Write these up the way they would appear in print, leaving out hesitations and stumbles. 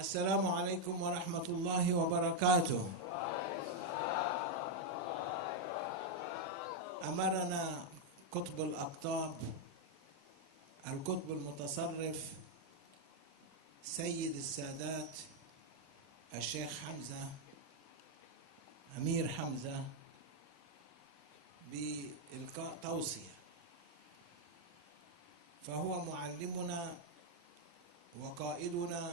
السلام عليكم ورحمة الله وبركاته. أمرنا قطب الأقطاب القطب المتصرف سيد السادات الشيخ حمزة أمير حمزة بإلقاء توصية، فهو معلمنا وقائدنا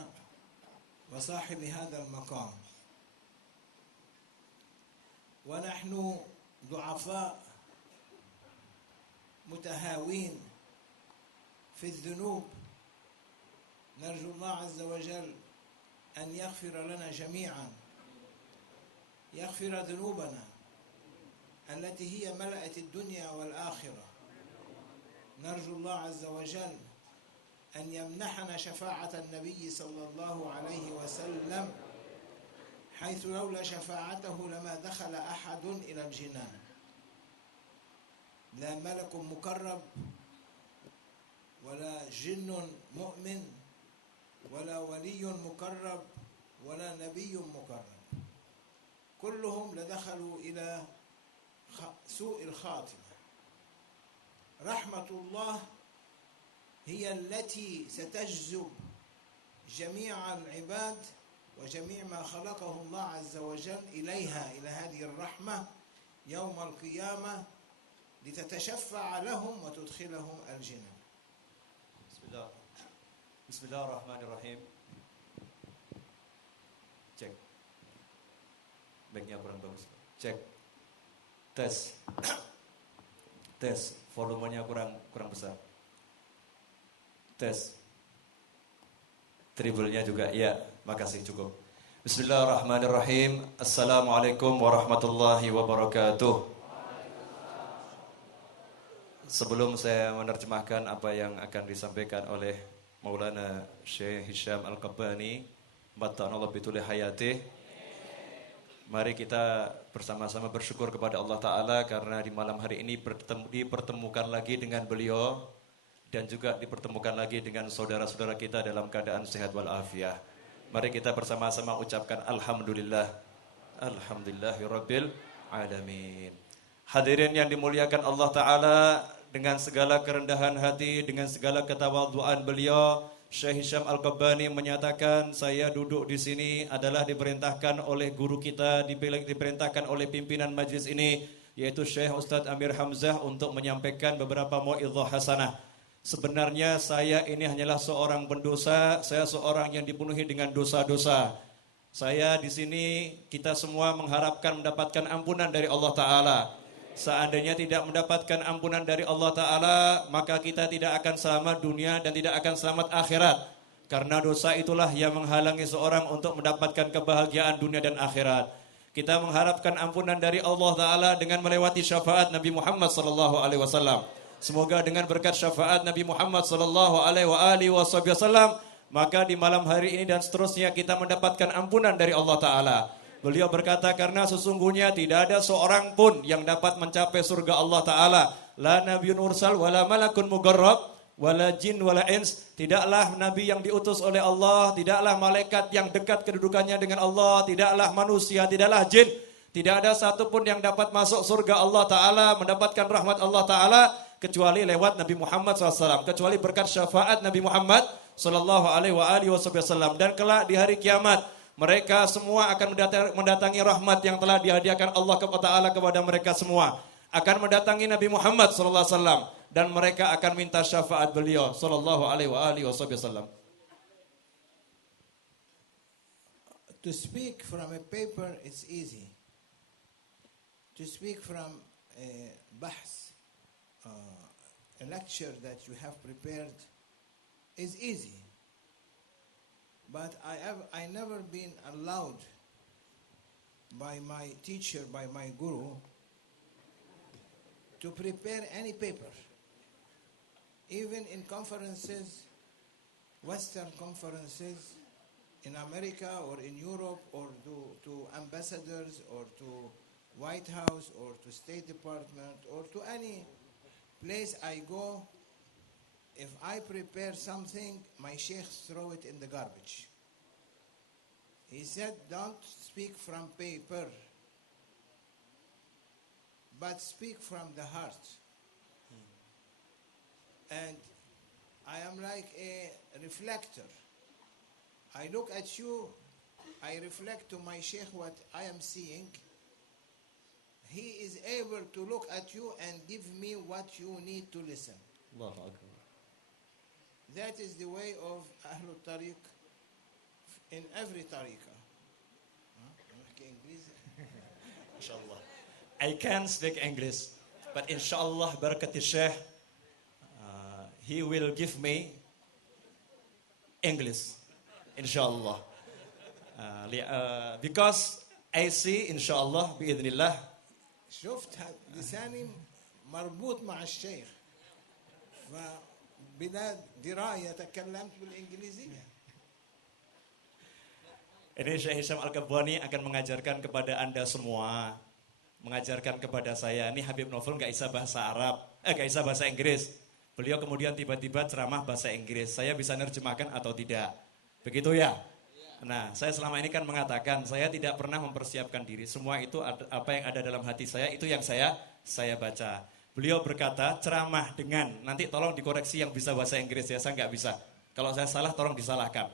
وصاحب هذا المقام، ونحن ضعفاء متهاوين في الذنوب، نرجو الله عز وجل أن يغفر لنا جميعا، يغفر ذنوبنا التي هي ملأت الدنيا والآخرة. نرجو الله عز وجل أن يمنحنا شفاعة النبي صلى الله عليه وسلم، حيث لولا شفاعته لما دخل أحد إلى الجنان، لا ملك مقرب ولا جن مؤمن ولا ولي مقرب ولا نبي مقرب، كلهم لدخلوا إلى سوء الخاتمة. رحمة الله هي التي ستجذب جميع العباد وجميع ما خلقه الله عز وجل إليها، إلى هذه الرحمة يوم القيامة، لتتشفع لهم وتدخلهم الجنة. Bismillahirrahmanirrahim. Cek. Backnya kurang bagus. Cek. Tes. Tes. Volumenya kurang besar. Tes. Treble-nya juga. Ya, makasih, cukup. Bismillahirrahmanirrahim. Assalamualaikum warahmatullahi wabarakatuh. Sebelum saya menerjemahkan apa yang akan disampaikan oleh Maulana Syekh Hisham Al-Qabbani, Matta'anallah bituli hayatih, mari kita bersama-sama bersyukur kepada Allah Ta'ala karena di malam hari ini dipertemukan lagi dengan beliau dan juga dipertemukan lagi dengan saudara-saudara kita dalam keadaan sehat walafiat. Mari kita bersama-sama ucapkan Alhamdulillah. Alhamdulillahirabbil alamin. Hadirin yang dimuliakan Allah Ta'ala, dengan segala kerendahan hati, dengan segala ketawadhuan beliau, Syekh Hisham Al-Qabbani menyatakan, saya duduk di sini adalah diperintahkan oleh guru kita, diperintahkan oleh pimpinan majlis ini, yaitu Syekh Ustadz Amir Hamzah, untuk menyampaikan beberapa mau'izah hasanah. Sebenarnya saya ini hanyalah seorang pendosa, saya seorang yang dipenuhi dengan dosa-dosa. Saya di sini, kita semua mengharapkan mendapatkan ampunan dari Allah Ta'ala. Seandainya tidak mendapatkan ampunan dari Allah Ta'ala, maka kita tidak akan selamat dunia dan tidak akan selamat akhirat. Karena dosa itulah yang menghalangi seorang untuk mendapatkan kebahagiaan dunia dan akhirat. Kita mengharapkan ampunan dari Allah Ta'ala dengan melewati syafaat Nabi Muhammad SAW. Semoga dengan berkat syafaat Nabi Muhammad SAW, maka di malam hari ini dan seterusnya kita mendapatkan ampunan dari Allah Ta'ala. Beliau berkata, karena sesungguhnya tidak ada seorang pun yang dapat mencapai surga Allah Ta'ala. La nabiyyun mursal, wala malakun mugarrab, wala jin, wala ins. Tidaklah nabi yang diutus oleh Allah, tidaklah malaikat yang dekat kedudukannya dengan Allah, tidaklah manusia, tidaklah jin. Tidak ada satupun yang dapat masuk surga Allah Ta'ala, mendapatkan rahmat Allah Ta'ala, kecuali lewat Nabi Muhammad SAW, kecuali berkat syafaat Nabi Muhammad SAW. Dan kelak di hari kiamat, mereka semua akan mendatangi rahmat yang telah dihadiahkan Allah Ta'ala kepada mereka semua. Akan mendatangi Nabi Muhammad SAW. Dan mereka akan minta syafaat beliau SAW. To speak from a paper is easy. To speak from a bahs, a lecture that you have prepared, is easy. But I never been allowed by my teacher, by my guru, to prepare any paper. Even in conferences, Western conferences, in America or in Europe, or to ambassadors, or to White House, or to State Department, or to any place I go, if I prepare something, my sheikhs throw it in the garbage. He said, don't speak from paper, but speak from the heart. And I am like a reflector. I look at you, I reflect to my sheikh what I am seeing. He is able to look at you and give me what you need to listen. Allahu Akbar. That is the way of Ahlul Tariq in every tariqah. Inshallah. I can speak English, but inshallah barakati Sheikh, he will give me English. Inshallah. Because I see inshallah biidhnillah. شفت لساني مربوط مع الشيخ فبلا دراية تكلمت بالإنجليزية. Ini Syekh Hisham Al-Qabbani akan mengajarkan kepada Anda semua, mengajarkan kepada saya. Ini Habib Novel nggak bisa bahasa Arab, nggak bisa bahasa Inggris. Beliau kemudian tiba-tiba ceramah bahasa Inggris. Saya bisa nerjemahkan atau tidak? Begitu ya? Nah, saya selama ini kan mengatakan saya tidak pernah mempersiapkan diri. Semua itu apa yang ada dalam hati saya itu yang saya baca. Beliau berkata ceramah dengan, nanti tolong dikoreksi yang bisa bahasa Inggris ya, saya nggak bisa. Kalau saya salah tolong disalahkan.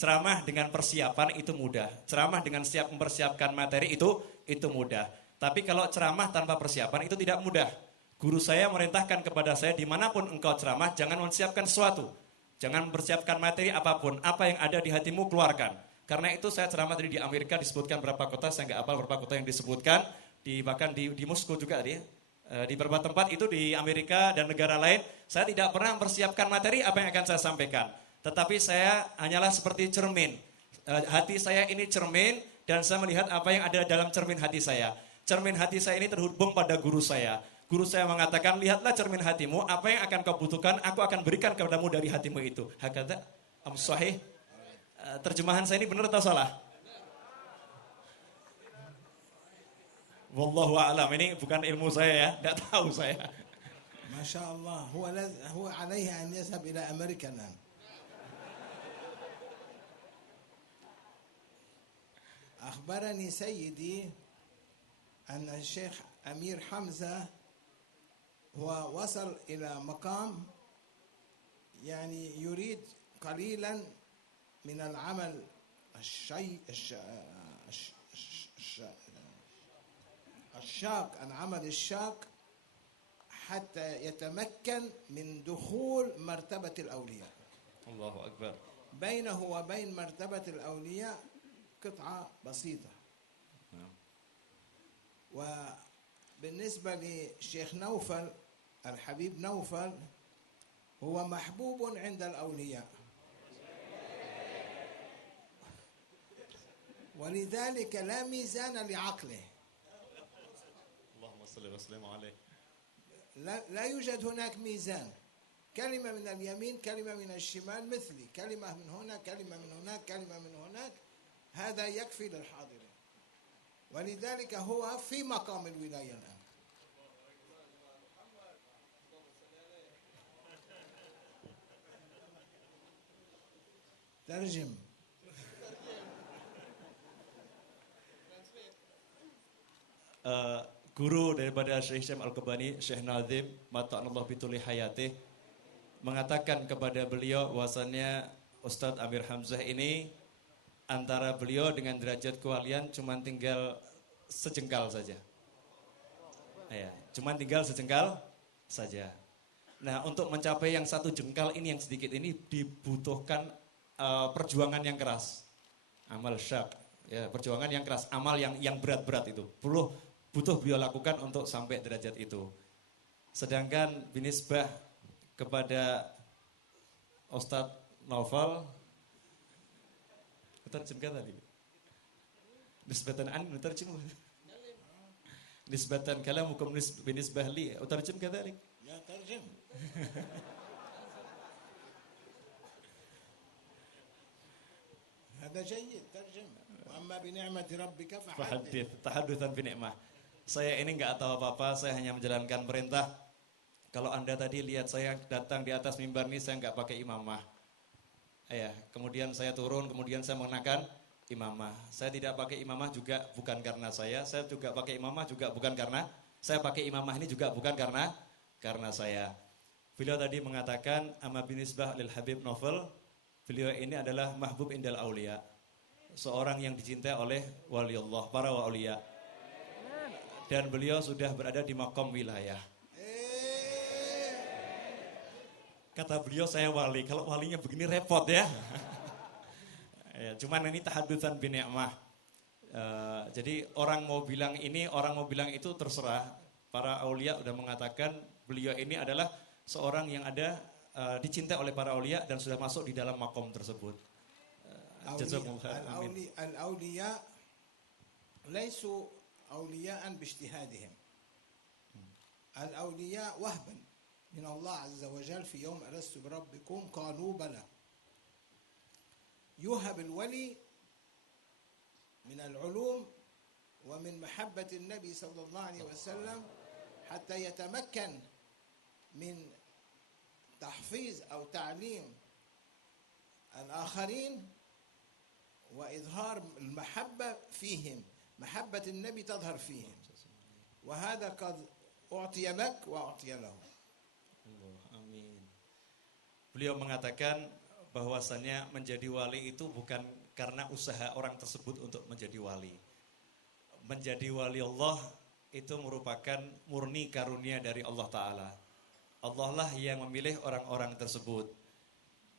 Ceramah dengan persiapan itu mudah. Ceramah dengan siap mempersiapkan materi itu mudah. Tapi kalau ceramah tanpa persiapan itu tidak mudah. Guru saya merintahkan kepada saya dimanapun engkau ceramah jangan mempersiapkan sesuatu. Jangan mempersiapkan materi apapun. Apa yang ada di hatimu keluarkan. Karena itu saya ceramah tadi di Amerika disebutkan berapa kota. Saya nggak hafal berapa kota yang disebutkan. Bahkan di Moskow juga tadi ya. Di beberapa tempat itu di Amerika dan negara lain. Saya tidak pernah mempersiapkan materi apa yang akan saya sampaikan. Tetapi saya hanyalah seperti cermin. Hati saya ini cermin dan saya melihat apa yang ada dalam cermin hati saya. Cermin hati saya ini terhubung pada guru saya. Guru saya mengatakan, lihatlah cermin hatimu, apa yang akan kau butuhkan, aku akan berikan kepadamu dari hatimu itu. Hakadha, sahih. Terjemahan saya ini benar atau salah? Wallahu a'lam, ini bukan ilmu saya ya, tidak tahu saya. Masya Allah, هو عليه أن يذهب إلى أمريكا الآن. أخبرني سيدي أن الشيخ أمير حمزة هو وصل إلى مقام يعني يريد قليلا من العمل الشاق العمل الشاق حتى يتمكن من دخول مرتبة الأولياء. الله أكبر. بينه وبين مرتبة الأولياء قطعة بسيطة. وبالنسبة للشيخ نوفل الحبيب نوفل هو محبوب عند الأولياء ولذلك لا ميزان لعقله. اللهم صل وسلم عليه. لا يوجد هناك ميزان. كلمة من اليمين كلمة من الشمال مثلي كلمة من هنا كلمة من هناك كلمة من هناك هذا يكفي للحاضرين ولذلك هو في مقام الولاية الآن. ترجم. Guru daripada Syekh Hisham Al-Qabbani, Syekh Nazim Mata'anallah bituli hayatih, mengatakan kepada beliau bahwasannya Ustadz Amir Hamzah ini antara beliau dengan derajat kewalian cuma tinggal sejengkal saja. Ya, cuma tinggal sejengkal saja. Nah, untuk mencapai yang satu jengkal ini yang sedikit ini dibutuhkan perjuangan yang keras. Amal syak, ya, perjuangan yang keras, amal yang berat-berat itu. Butuh beliau lakukan untuk sampai derajat itu. Sedangkan binisbah kepada Ustadz Naufal, terjem tadi. Nisbatan an terjem. Nisbatan kalamukum binisbah li, terjem kadzalik. Ya terjem. هذا جيد ترجم. وأما بنعمة ربك فحدث. Tahadutsan bi ni'mah. Saya ini enggak tahu apa-apa, saya hanya menjalankan perintah. Kalau Anda tadi lihat saya datang di atas mimbar ini, saya enggak pakai imamah. Ya, kemudian saya turun, kemudian saya mengenakan imamah. Saya tidak pakai imamah juga bukan karena saya juga pakai imamah juga bukan karena saya pakai imamah ini juga bukan karena saya. Beliau tadi mengatakan amma binisbah lil Habib Novel, beliau ini adalah mahbub indal aulia, seorang yang dicintai oleh wali Allah, para waliya. Dan beliau sudah berada di makom wilayah. Kata beliau saya wali, kalau walinya begini repot ya. Ya, cuman ini tahadutsan bin ni'mah. Jadi orang mau bilang ini, orang mau bilang itu terserah. Para aulia sudah mengatakan beliau ini adalah seorang yang ada dicintai oleh para aulia dan sudah masuk di dalam makom tersebut. Al-awliya laysu awliya'an bijtihadihim. Al-awliya wahban min Allah azza wa jal fi yawm alastu birabbikum qalu bala. يوهب الولي من العلوم ومن محبة النبي صلى الله عليه وسلم حتى يتمكن من تحفيظ أو تعليم الآخرين وإظهار المحبة فيهم، محبة النبي تظهر فيهم، وهذا قد أعطي لك وأعطي له. Amin. Beliau mengatakan bahwasannya menjadi wali itu bukan karena usaha orang tersebut untuk menjadi wali. Menjadi wali Allah itu merupakan murni karunia dari Allah Ta'ala. Allah lah yang memilih orang-orang tersebut.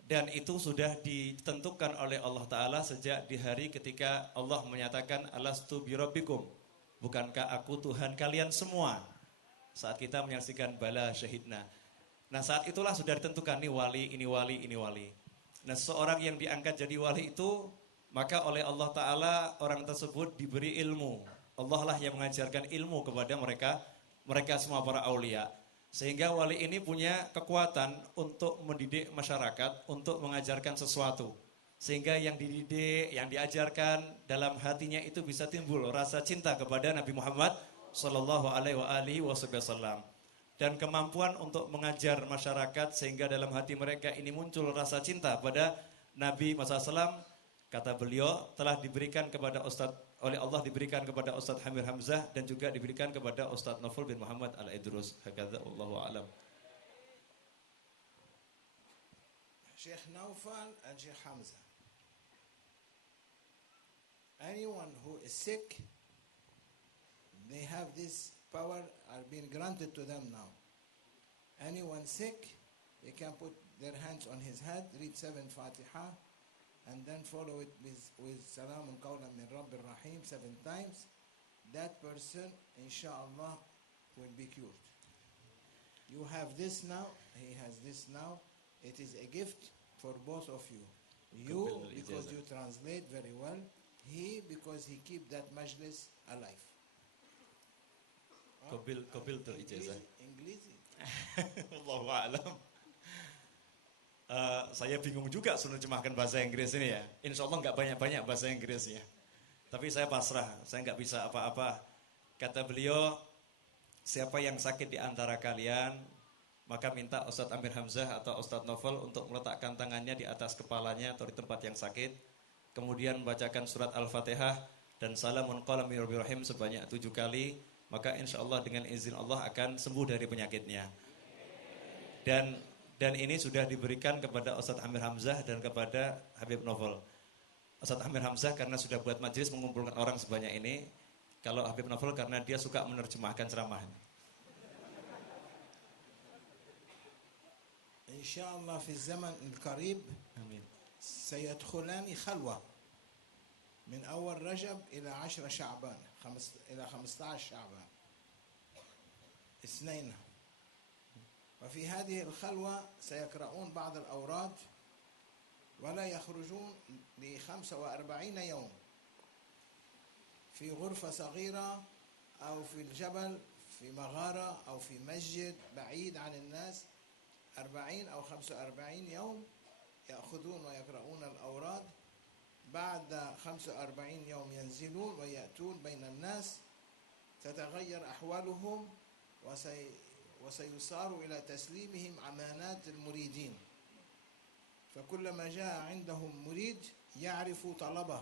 Dan itu sudah ditentukan oleh Allah Ta'ala sejak di hari ketika Allah menyatakan alastu birabbikum, bukankah aku Tuhan kalian semua. Saat kita menyaksikan bala syahidna. Nah saat itulah sudah ditentukan ini wali, ini wali, ini wali. Nah seorang yang diangkat jadi wali itu, maka oleh Allah Ta'ala orang tersebut diberi ilmu. Allah lah yang mengajarkan ilmu kepada mereka semua para aulia. Sehingga wali ini punya kekuatan untuk mendidik masyarakat, untuk mengajarkan sesuatu. Sehingga yang dididik, yang diajarkan dalam hatinya itu bisa timbul rasa cinta kepada Nabi Muhammad Sallallahu Alaihi Wasallam. Dan kemampuan untuk mengajar masyarakat sehingga dalam hati mereka ini muncul rasa cinta pada Nabi SAW. Kata beliau telah diberikan kepada oleh Allah diberikan kepada Ustadz Hamir Hamzah dan juga diberikan kepada Ustadz Novel bin Muhammad Al-Idrus. Hakadha wallahu a'lam. Sheikh Naufal and Sheikh Hamza. Anyone who is sick, they have this power are being granted to them now. Anyone sick, they can put their hands on his head, read 7 Fatiha, and then follow it with Salamun Qawlan min Rabbir Rahim 7 times. That person, inshallah, will be cured. You have this now, he has this now. It is a gift for both of you. You, because you translate very well. He, because he keep that majlis alive. Qabil ijazah. Inggris. Wallahu a'lam. Saya bingung juga suruh terjemahkan bahasa Inggris ini ya. Insya Allah nggak banyak-banyak bahasa Inggris ya. Tapi saya pasrah, saya nggak bisa apa-apa. Kata beliau, siapa yang sakit di antara kalian, maka minta Ustadz Amir Hamzah atau Ustadz Novel untuk meletakkan tangannya di atas kepalanya atau di tempat yang sakit. Kemudian membacakan surat Al-Fatihah dan Salamun Qawlan min Rabbir Rahim sebanyak 7 kali. Maka insya Allah dengan izin Allah akan sembuh dari penyakitnya. Dan ini sudah diberikan kepada Ustadz Amir Hamzah dan kepada Habib Novel. Ustadz Amir Hamzah karena sudah buat majelis mengumpulkan orang sebanyak ini. Kalau Habib Novel karena dia suka menerjemahkan ceramah. Insyaallah fi zaman al-qarib سيدخلان خلوة من أول رجب إلى 10 شعبان إلى 15 شعبان اثنين. وفي هذه الخلوة سيقرؤون بعض الأوراد ولا يخرجون ل45 يوم في غرفة صغيرة أو في الجبل في مغارة أو في مسجد بعيد عن الناس 40 أو 45 يوم يأخذون ويقرؤون الأوراد. بعد 45 يوم ينزلون ويأتون بين الناس تتغير أحوالهم وسيصار إلى تسليمهم أمانات المريدين. فكلما جاء عندهم مريد يعرف طلبه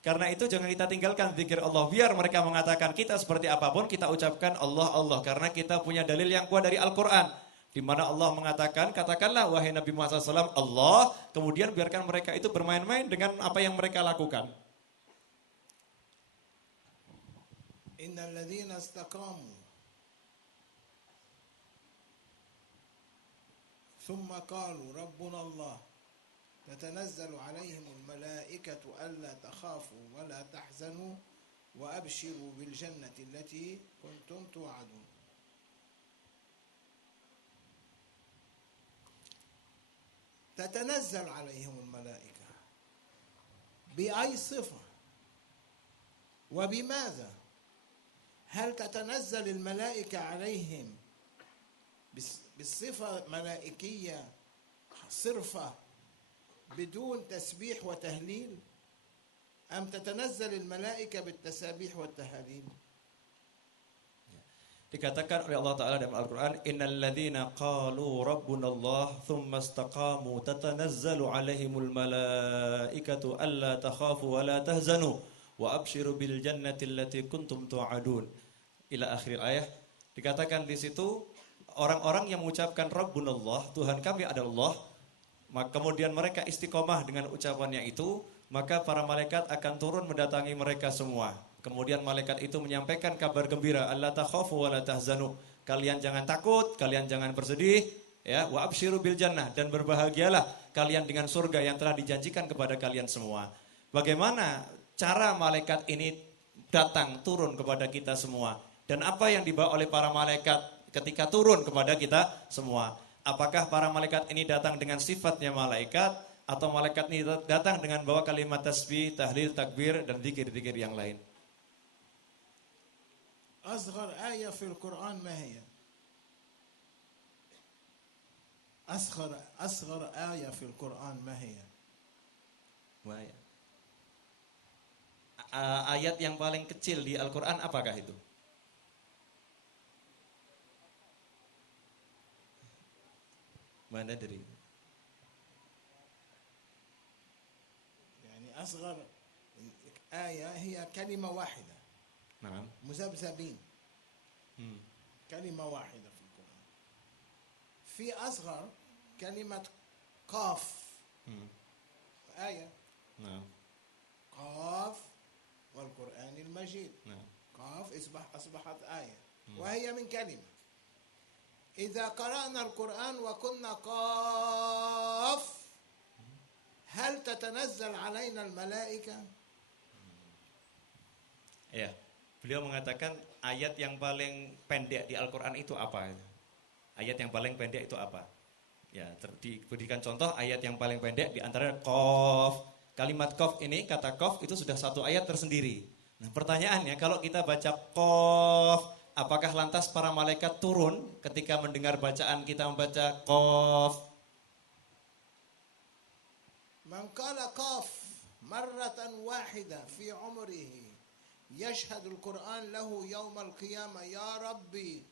Karena itu jangan kita tinggalkan zikir Allah. Biar mereka mengatakan kita seperti apapun, kita ucapkan Allah, Allah. Karena kita punya dalil yang kuat dari Al-Quran. Di mana Allah mengatakan, katakanlah wahai Nabi Muhammad SAW, Allah. Kemudian biarkan mereka itu bermain-main dengan apa yang mereka lakukan. Innal ladzina istaqamu thumma qalu rabbuna Allah تتنزل عليهم الملائكة ألا تخافوا ولا تحزنوا وأبشروا بالجنة التي كنتم توعدون. تتنزل عليهم الملائكة بأي صفة وبماذا؟ هل تتنزل الملائكة عليهم بالصفة ملائكية صرفة بدون تسبيح وتهليل أم تتنزل الملائكة بالتسابيح والتهاليل؟ Dikatakan oleh Allah Ta'ala dalam Al-Quran, Innal ladhina qalu rabbuna Allah thumma istaqamu tatanazzalu alaihimul malaikatu alla takhafu wa la tahzanu wa abshiru bil jannati allati kuntum tu'adun. Ila akhir ayat. Dikatakan di situ orang-orang yang mengucapkan rabbuna Allah, Tuhan kami adalah Allah. Maka kemudian mereka istiqomah dengan ucapannya itu, maka para malaikat akan turun mendatangi mereka semua. Kemudian malaikat itu menyampaikan kabar gembira, alla takhafu wa la tahzanu. Kalian jangan takut, kalian jangan bersedih, ya, wa absyiru bil jannah, dan berbahagialah kalian dengan surga yang telah dijanjikan kepada kalian semua. Bagaimana cara malaikat ini datang turun kepada kita semua? Dan apa yang dibawa oleh para malaikat ketika turun kepada kita semua? Apakah para malaikat ini datang dengan sifatnya malaikat, atau malaikat ini datang dengan bawa kalimat tasbih, tahlil, takbir, dan zikir-zikir yang lain? أصغر آية في القرآن ما هي؟ أصغر آية في القرآن ما هي؟ Ayat yang paling kecil di Al-Quran apakah itu? Mana dari? يعني أصغر آية هي كلمة واحدة. نعم. مذبذبين. كلمة واحدة في القرآن. في أصغر كلمة قاف. آية. نعم. قاف والقرآن المجيد. نعم. قاف أصبحت آية. وهي من كلمة. إذا قرأنا القرآن وكنا قاف هل تتنزل علينا الملائكة؟ Ya, beliau mengatakan ayat yang paling pendek di Al-Quran itu apa? Ayat yang paling pendek itu apa? Ya, diberikan contoh ayat yang paling pendek di antara Qaf. Kalimat Qaf ini, kata Qaf itu sudah satu ayat tersendiri. Nah, pertanyaannya kalau kita baca Qaf, apakah lantas para malaikat turun ketika mendengar bacaan kita membaca Qaf? Man qala Qaf marratan wahida fi umrihi يشهد القرآن له يوم القيامة يا ربي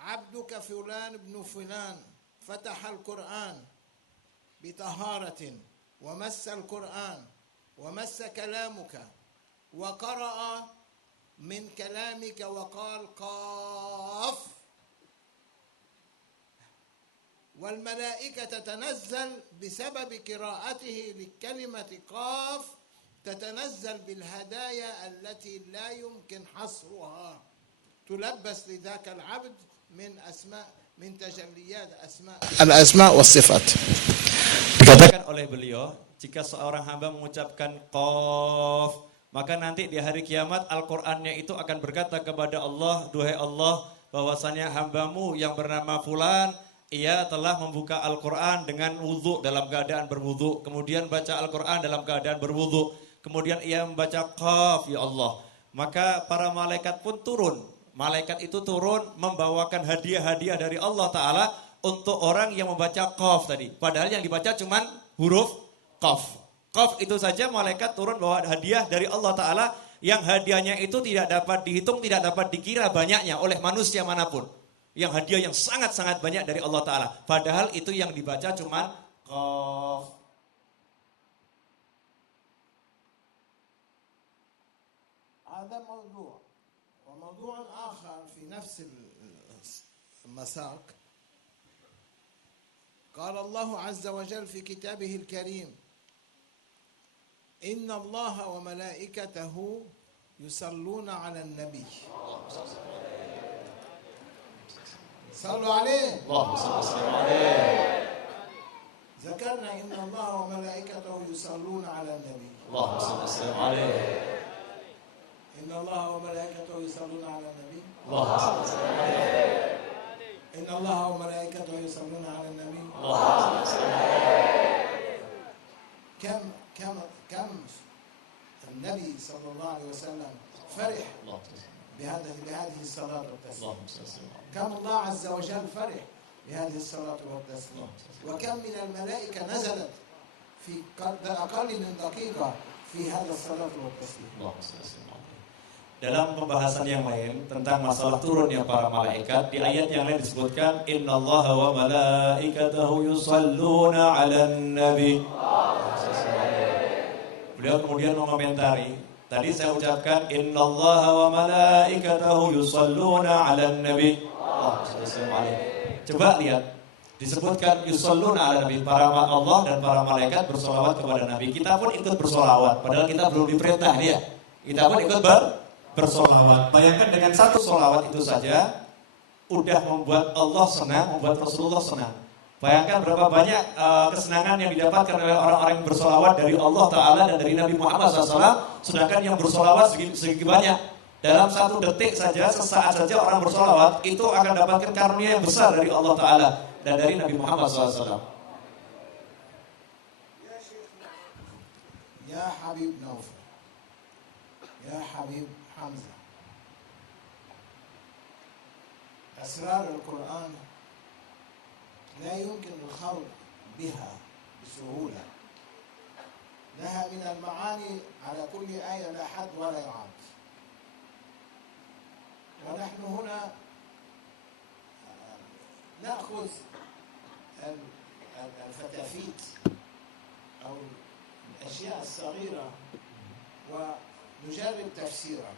عبدك فلان ابن فلان فتح القرآن بطهارة ومس القرآن ومس كلامك وقرأ من كلامك وقال قاف والملائكة تتنزل بسبب قراءته لكلمة قاف تتنزل بالهدايا التي لا يمكن حصرها تلبس لذاك العبد من أسماء من تجليات الأسماء والصفات. Dikatakan oleh beliau, jika seorang hamba mengucapkan Qaf, maka nanti di hari kiamat Al-Qur'annya itu akan berkata kepada Allah, duhai Allah, bahwasanya hambamu yang bernama Fulan, ia telah membuka Al-Quran dengan wudhu, dalam keadaan berwudhu. Kemudian baca Al-Quran dalam keadaan berwudhu. Kemudian ia membaca Qaf, ya Allah. Maka para malaikat pun turun. Malaikat itu turun membawakan hadiah-hadiah dari Allah Ta'ala untuk orang yang membaca Qaf tadi. Padahal yang dibaca cuma huruf Qaf. Qaf itu saja malaikat turun bawa hadiah dari Allah Ta'ala, yang hadiahnya itu tidak dapat dihitung, tidak dapat dikira banyaknya oleh manusia manapun. Yang hadiah yang sangat-sangat banyak dari Allah Ta'ala. Padahal itu yang dibaca cuma Qaf. هذا موضوع. وموضوع آخر في نفس المساق، قال الله عز وجل في كتابه الكريم: إن الله وملائكته يصلون على النبي. صلوا عليه. اللهم صل وسلم عليه. ذكرنا إن الله وملائكته يصلون على النبي. اللهم صل وسلم عليه. إن الله وملائكته يصلون على النبي. اللهم صل وسلم عليه. إن الله وملائكته يصلون على النبي. اللهم صل وسلم عليه. كم النبي صلى الله عليه وسلم فرح بهذه الصلاة والتسليم. كم الله عز وجل فرح بهذه الصلاة والتسليم. وكم من الملائكة نزلت في أقل من دقيقة في هذا الصلاة والتسليم. Dalam pembahasan yang lain tentang masalah turunnya para malaikat, di ayat yang lain disebutkan innallaha wa malaikatahu yusalluna 'alan nabi. Beliau kemudian mengomentari, tadi saya ucapkan innallaha wa malaikatahu yusalluna 'alan nabi. Coba lihat, disebutkan yusalluna 'alan nabi, para Allah dan para malaikat bersolawat kepada nabi. Kita pun ikut bersolawat, padahal kita belum diperintah ya. Kita pun ikut bersolawat. Bayangkan dengan satu solawat itu saja udah membuat Allah senang, membuat Rasulullah senang. Bayangkan berapa banyak kesenangan yang didapatkan oleh orang-orang yang bersolawat dari Allah Ta'ala dan dari Nabi Muhammad SAW. Sedangkan yang bersolawat segi banyak. Dalam satu detik saja, sesaat saja orang bersolawat, itu akan dapatkan karunia yang besar dari Allah Ta'ala dan dari Nabi Muhammad SAW. Ya Habib Naufal, Ya Habib حمزة، أسرار القرآن لا يمكن الخوض بها بسهولة، لها من المعاني على كل آية لا حد ولا يعد. ونحن هنا نأخذ الفتافيت أو الأشياء الصغيرة ونجرب تفسيرها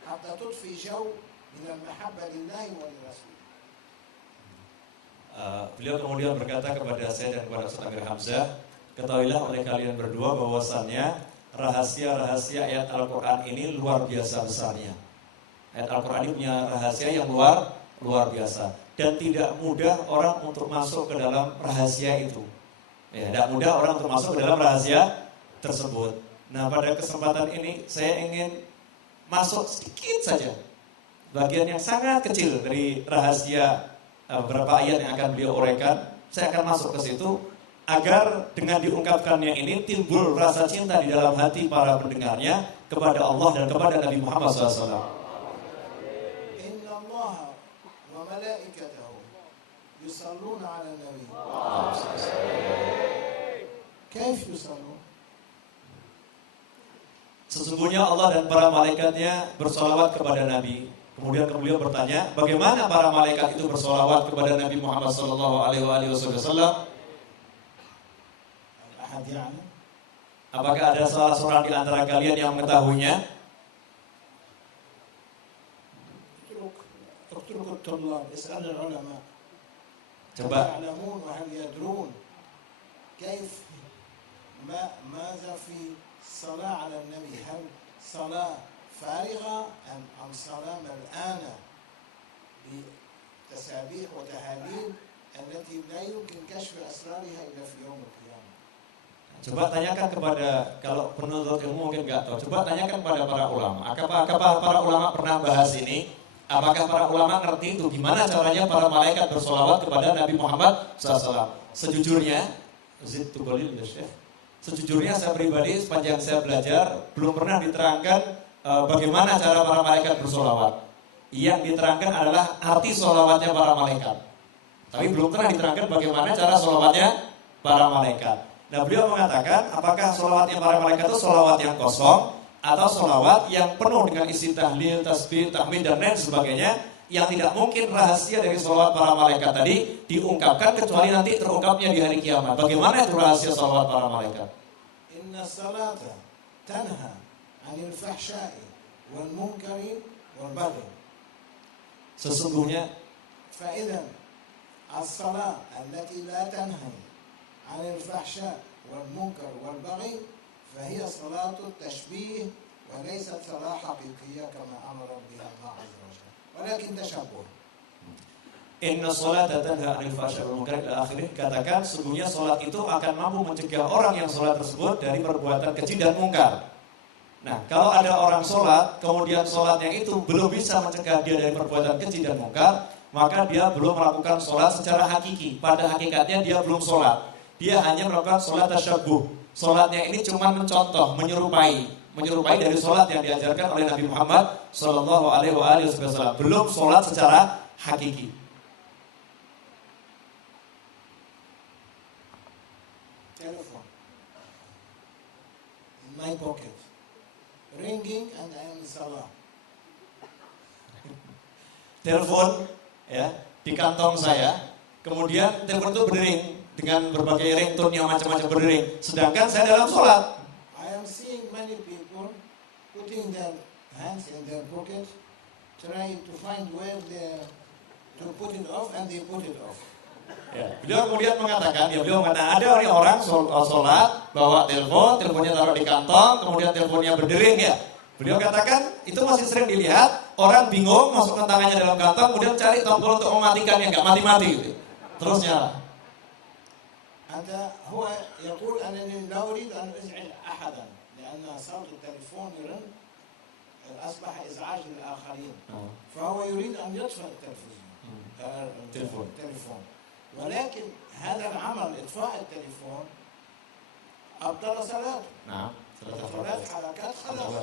حتى تضفي جو من المحبة لله ولرسوله. Beliau kemudian berkata kepada saya dan kepada Ustaz Amir Hamzah, ketahuilah oleh kalian berdua bahwasannya rahasia-rahasia ayat Al-Quran ini luar biasa besarnya. Ayat Al-Quran ini punya rahasia yang luar biasa dan tidak mudah orang untuk masuk ke dalam rahasia itu. Ya, tidak mudah orang untuk masuk ke dalam rahasia tersebut. Nah, pada kesempatan ini saya ingin masuk sedikit saja bagian yang sangat kecil dari rahasia beberapa ayat yang akan beliau uraikan. Saya akan masuk ke situ agar dengan diungkapkannya ini timbul rasa cinta di dalam hati para pendengarnya kepada Allah dan kepada Nabi Muhammad SAW. Inna Allah wa malaikatahu yusalluna 'ala nabi. Kaif yusallun? Sesungguhnya Allah dan para malaikatnya bersolawat kepada Nabi. Kemudian beliau bertanya, bagaimana para malaikat itu bersolawat kepada Nabi Muhammad SAW? Apakah ada salah seorang di antara kalian yang mengetahuinya? Coba. الصلاة على النبي هل صلاة فارغة أم صلاة ملآنة بتسابيح وتهاليل التي لا يمكن كشف أسرارها إلا في يوم القيامة. Coba tanyakan kepada, kalau penuntut ilmu mungkin nggak tahu, coba tanyakan kepada para ulama. Apakah para ulama pernah bahas ini? Apakah para ulama ngerti itu gimana caranya para malaikat bersolawat kepada Nabi Muhammad SAW? Sejujurnya, Zidtu Qalil ya Syekh. Sejujurnya saya pribadi sepanjang saya belajar belum pernah diterangkan bagaimana cara para malaikat bersolawat. Yang diterangkan adalah arti solawatnya para malaikat. Tapi belum pernah diterangkan bagaimana cara solawatnya para malaikat. Nah, beliau mengatakan apakah solawatnya para malaikat itu solawat yang kosong atau solawat yang penuh dengan isi tahlil, tasbih, tahmid dan lain sebagainya, yang tidak mungkin rahasia dari solawat para malaikat tadi diungkapkan kecuali nanti terungkapnya di hari kiamat. Bagaimana itu rahasia solawat para malaikat? Inna salata tanha 'anil fahsya'i والمنكر والبغي. Sesungguhnya فإذا الصلاة التي لا تنهي عن الفحشاء والمنكر والبغي فهي صلاة التشبيه وليست صلاة حقيقية كما أمر بها الله عز وجل ولكن تشبه. Inna sholata tanha 'anil fahsya'i wal munkar ila akhirih, katakan sesungguhnya salat itu akan mampu mencegah orang yang salat tersebut dari perbuatan keji dan mungkar. Nah, kalau ada orang salat kemudian salatnya itu belum bisa mencegah dia dari perbuatan keji dan mungkar, maka dia belum melakukan salat secara hakiki. Pada hakikatnya dia belum salat. Dia hanya melakukan salat tasyabbuh. Salatnya ini cuma mencontoh, menyerupai dari salat yang diajarkan oleh Nabi Muhammad sallallahu alaihi wasallam. Belum salat secara hakiki. Telephone in my pocket, ringing and I am in salah. Telepon ya di kantong saya, kemudian telepon itu berdering dengan berbagai ringtone yang macam-macam berdering, sedangkan saya dalam sholat. I am seeing many people putting their hands in their pocket, trying to find where to put it off, and they put it off. Ya, beliau kemudian mengatakan, ada orang sholat bawa teleponnya taruh di kantong, kemudian teleponnya berdering ya. Beliau katakan itu masih sering dilihat, orang bingung masukkan tangannya dalam kantong, kemudian cari tombol untuk mematikannya, nggak mati-mati gitu. Terus nyala. هذا هو يقول أنني لا أريد أن أزعج أحدا لأن صوت التليفون يرن أصبح إزعاج للآخرين فهو يريد أن يطفئ التليفون ولكن هذا العمل إطفاء التليفون أبطل صلاته. نعم. ثلاث حركات خلاص.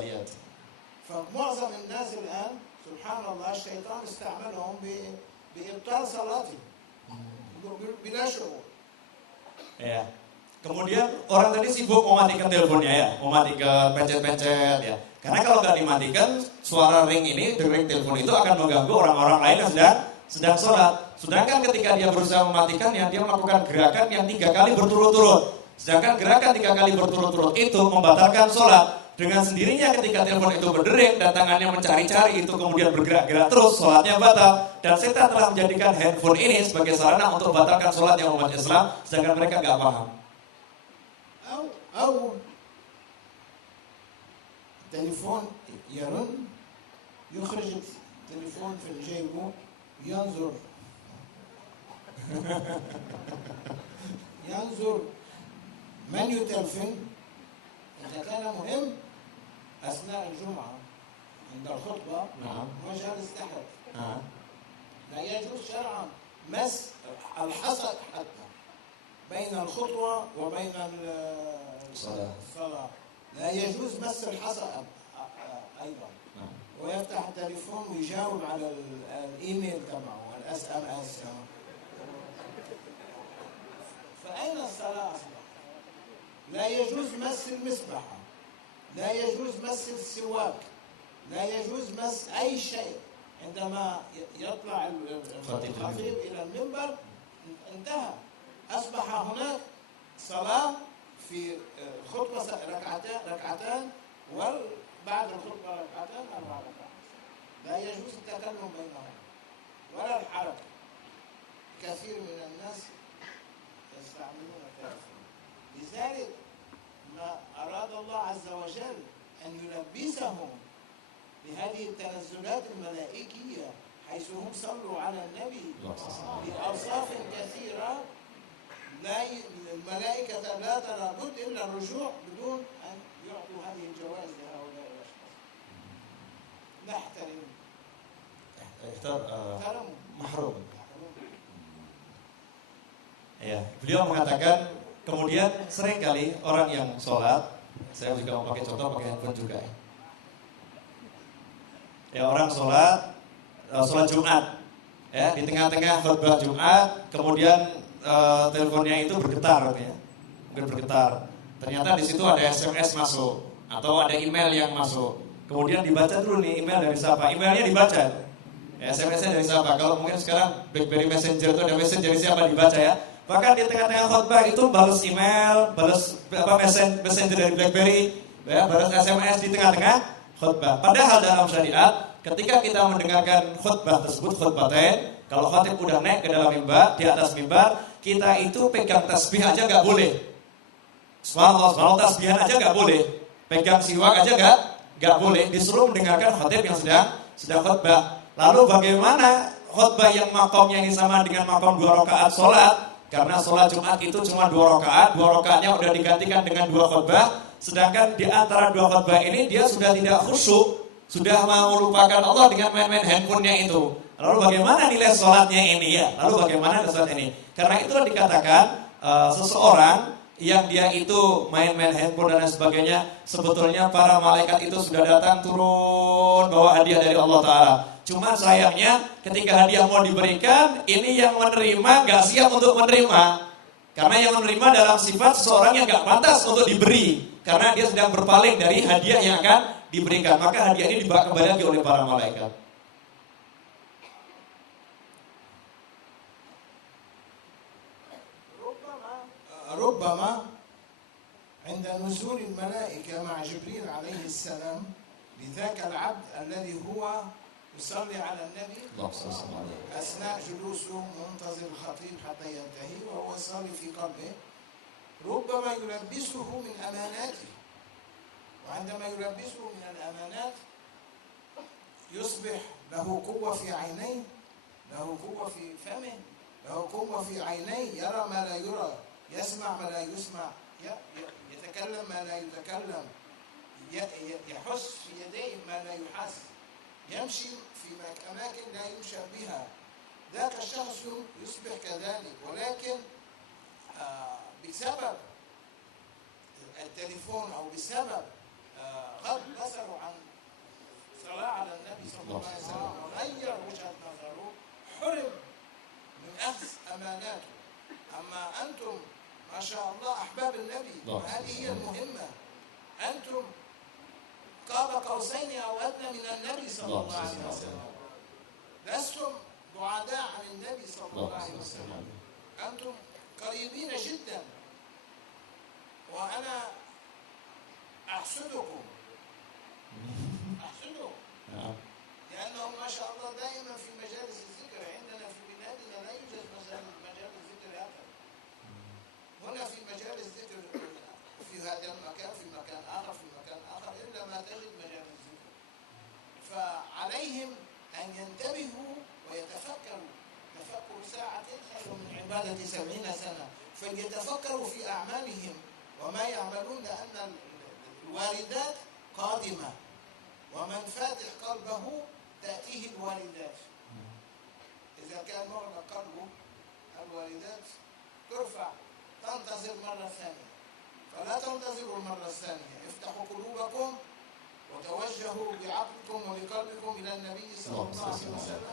فمعظم الناس الآن سبحان الله الشيطان استعملهم بإبطال صلاته بلا شعور. Ya. Kemudian orang tadi sibuk mematikan teleponnya ya, mematikan pencet-pencet ya. Karena kalau nggak dimatikan, suara ring ini, ring telepon itu akan mengganggu orang-orang lain yang sedang sholat. Sedangkan ketika dia berusaha mematikannya, dia melakukan gerakan yang 3 kali berturut-turut. Sedangkan gerakan 3 kali berturut-turut itu membatalkan sholat. Dengan sendirinya ketika telepon itu berdering dan tangannya mencari-cari itu kemudian bergerak-gerak terus, sholatnya batal. Dan setan telah menjadikan handphone ini sebagai sarana untuk membatalkan sholatnya umat Islam, sedangkan mereka nggak paham. أو تليفون يرن يخرج التليفون في جيبه ينظر من يتلفن إذا كان مهم أثناء الجمعة عند الخطبة وجالس تحت لا يجوز شرعا مس الحصى حتى بين الخطوة وبين الصلاة لا يجوز مس الحصى أيضا ويفتح التليفون ويجاوب على الإيميل تبعه الSMS. فأين الصلاة أصلا؟ لا يجوز مس المسبحة، لا يجوز مس السواك، لا يجوز مس أي شيء. عندما يطلع الخطيب إلى المنبر انتهى، أصبح هناك صلاة في خطبة ركعتان وبعد الخطبة ركعتان 4 ركعات. لا يجوز التكلم بينهم ولا الحركة. كثير من الناس يستعملون التلفون. لذلك ما أراد الله عز وجل أن يلبسهم بهذه التنزلات الملائكية حيث هم صلوا على النبي بأوصاف كثيرة الملائكة لا ترى بد إلا الرجوع بدون أن يعطوا هذه الجوائز لهؤلاء الأشخاص. نحترم mahrum. Ya, beliau mengatakan kemudian seringkali orang yang sholat, saya juga mau pakai contoh pakai handphone juga. Ya orang sholat Jumat, ya di tengah-tengah khutbah Jumat, kemudian teleponnya itu bergetar, ya, mungkin bergetar. Ternyata di situ ada SMS masuk atau ada email yang masuk. Kemudian dibaca dulu nih email dari siapa, emailnya dibaca. SMS-nya dari siapa? Kalau mungkin sekarang BlackBerry Messenger itu ada message dari siapa dibaca ya. Bahkan di tengah-tengah khutbah itu balas email, balas messenger dari BlackBerry, ya, balas SMS di tengah-tengah khutbah. Padahal dalam syariat ketika kita mendengarkan khutbah tersebut, khutbatain, kalau khatib udah naik ke dalam mimbar, di atas mimbar, kita itu pegang tasbih aja nggak boleh. Subhanallah, tasbihan aja nggak boleh. Pegang siwak aja nggak boleh. Disuruh mendengarkan khatib yang sedang khutbah. Lalu bagaimana khutbah yang makomnya ini sama dengan makom 2 rakaat sholat? Karena sholat Jumat itu cuma 2 rakaat, 2 rakaatnya udah digantikan dengan 2 khutbah. Sedangkan di antara 2 khutbah ini dia sudah tidak khusyuk, sudah melupakan Allah dengan main-main handphonenya itu. Lalu bagaimana nilai sholatnya ini ya? Lalu bagaimana nilai sholat ini? Karena itulah dikatakan seseorang yang dia itu main-main handphone dan lain sebagainya, sebetulnya para malaikat itu sudah datang turun bawa hadiah dari Allah Ta'ala. Cuma sayangnya ketika hadiah mau diberikan, ini yang menerima gak siap untuk menerima. Karena yang menerima dalam sifat seseorang yang gak pantas untuk diberi. Karena dia sedang berpaling dari hadiah yang akan diberikan. Maka hadiah ini dibawa kembali lagi oleh para malaikat. ربما عند نزول الملائكة مع جبريل عليه السلام لذاك العبد الذي هو يصلي على النبي أثناء جلوسه منتظر الخطيب حتى ينتهي وهو يصلي في قلبه، ربما يلبسه من أماناته، وعندما يلبسه من الأمانات يصبح له قوة في عينيه، له قوة في فمه، له قوة في عينيه، يرى ما لا يرى، يسمع ما لا يسمع، يتكلم ما لا يتكلم، يحس في يديه ما لا يحس، يمشي في أماكن لا يمشى بها. ذاك الشخص يصبح كذلك، ولكن بسبب التليفون أو بسبب غض بصره عن صلاة على النبي صلى الله عليه وسلم وغير وجهة نظره حرم من أخذ أماناته. أما أنتم ما شاء الله أحباب النبي، هذه هي المهمة. أنتم قاب قوسين أو أدنى من النبي صلى الله عليه وسلم، لستم بعداء عن النبي صلى الله عليه وسلم، أنتم قريبين جدا. وأنا أحسدكم لأنهم ما شاء الله دائما في مجالس الذكر. عندنا في بلادنا لا يوجد مجال الذكر هذا. هنا في مجال الذكر في هذا المكان، في مكان آخر، في مكان آخر، إلا ما تجد مجال الذكر. فعليهم أن ينتبهوا ويتفكروا. تفكر ساعة خير من عبادة 70 سنة. فليتفكروا في أعمالهم وما يعملون، لأن الواردات قادمة، ومن فاتح قلبه تأتيه الواردات. إذا كان مغلق قلبه الواردات ترفع، تنتظر مرة ثانية. فلا تنتظروا المرة الثانية، افتحوا قلوبكم وتوجهوا بعقلكم ولقلبكم إلى النبي صلى الله عليه وسلم.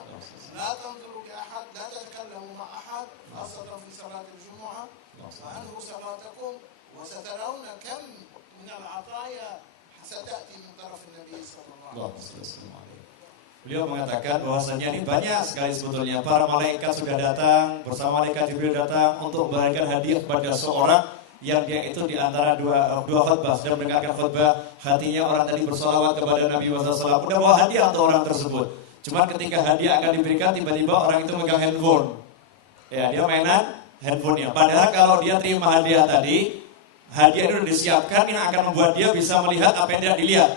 لا تنظروا لأحد، لا تتكلموا مع أحد، خاصة في صلاة الجمعة، وأنهوا صلاتكم وسترون كم من العطايا ستأتي من طرف النبي صلى الله عليه وسلم. Beliau mengatakan bahwasanya ini banyak sekali sebetulnya para malaikat sudah datang, bersama malaikat Jibril datang untuk memberikan hadiah kepada seorang yang dia itu di antara dua khutbah, sedang mendengarkan khutbah, hatinya orang tadi bersolawat kepada Nabi SAW, udah bawa hadiah untuk orang tersebut. Cuma ketika hadiah akan diberikan, tiba-tiba orang itu megang handphone. Ya, dia mainan handphonenya. Padahal kalau dia terima hadiah tadi, hadiah itu sudah disiapkan yang akan membuat dia bisa melihat apa yang tidak dilihat.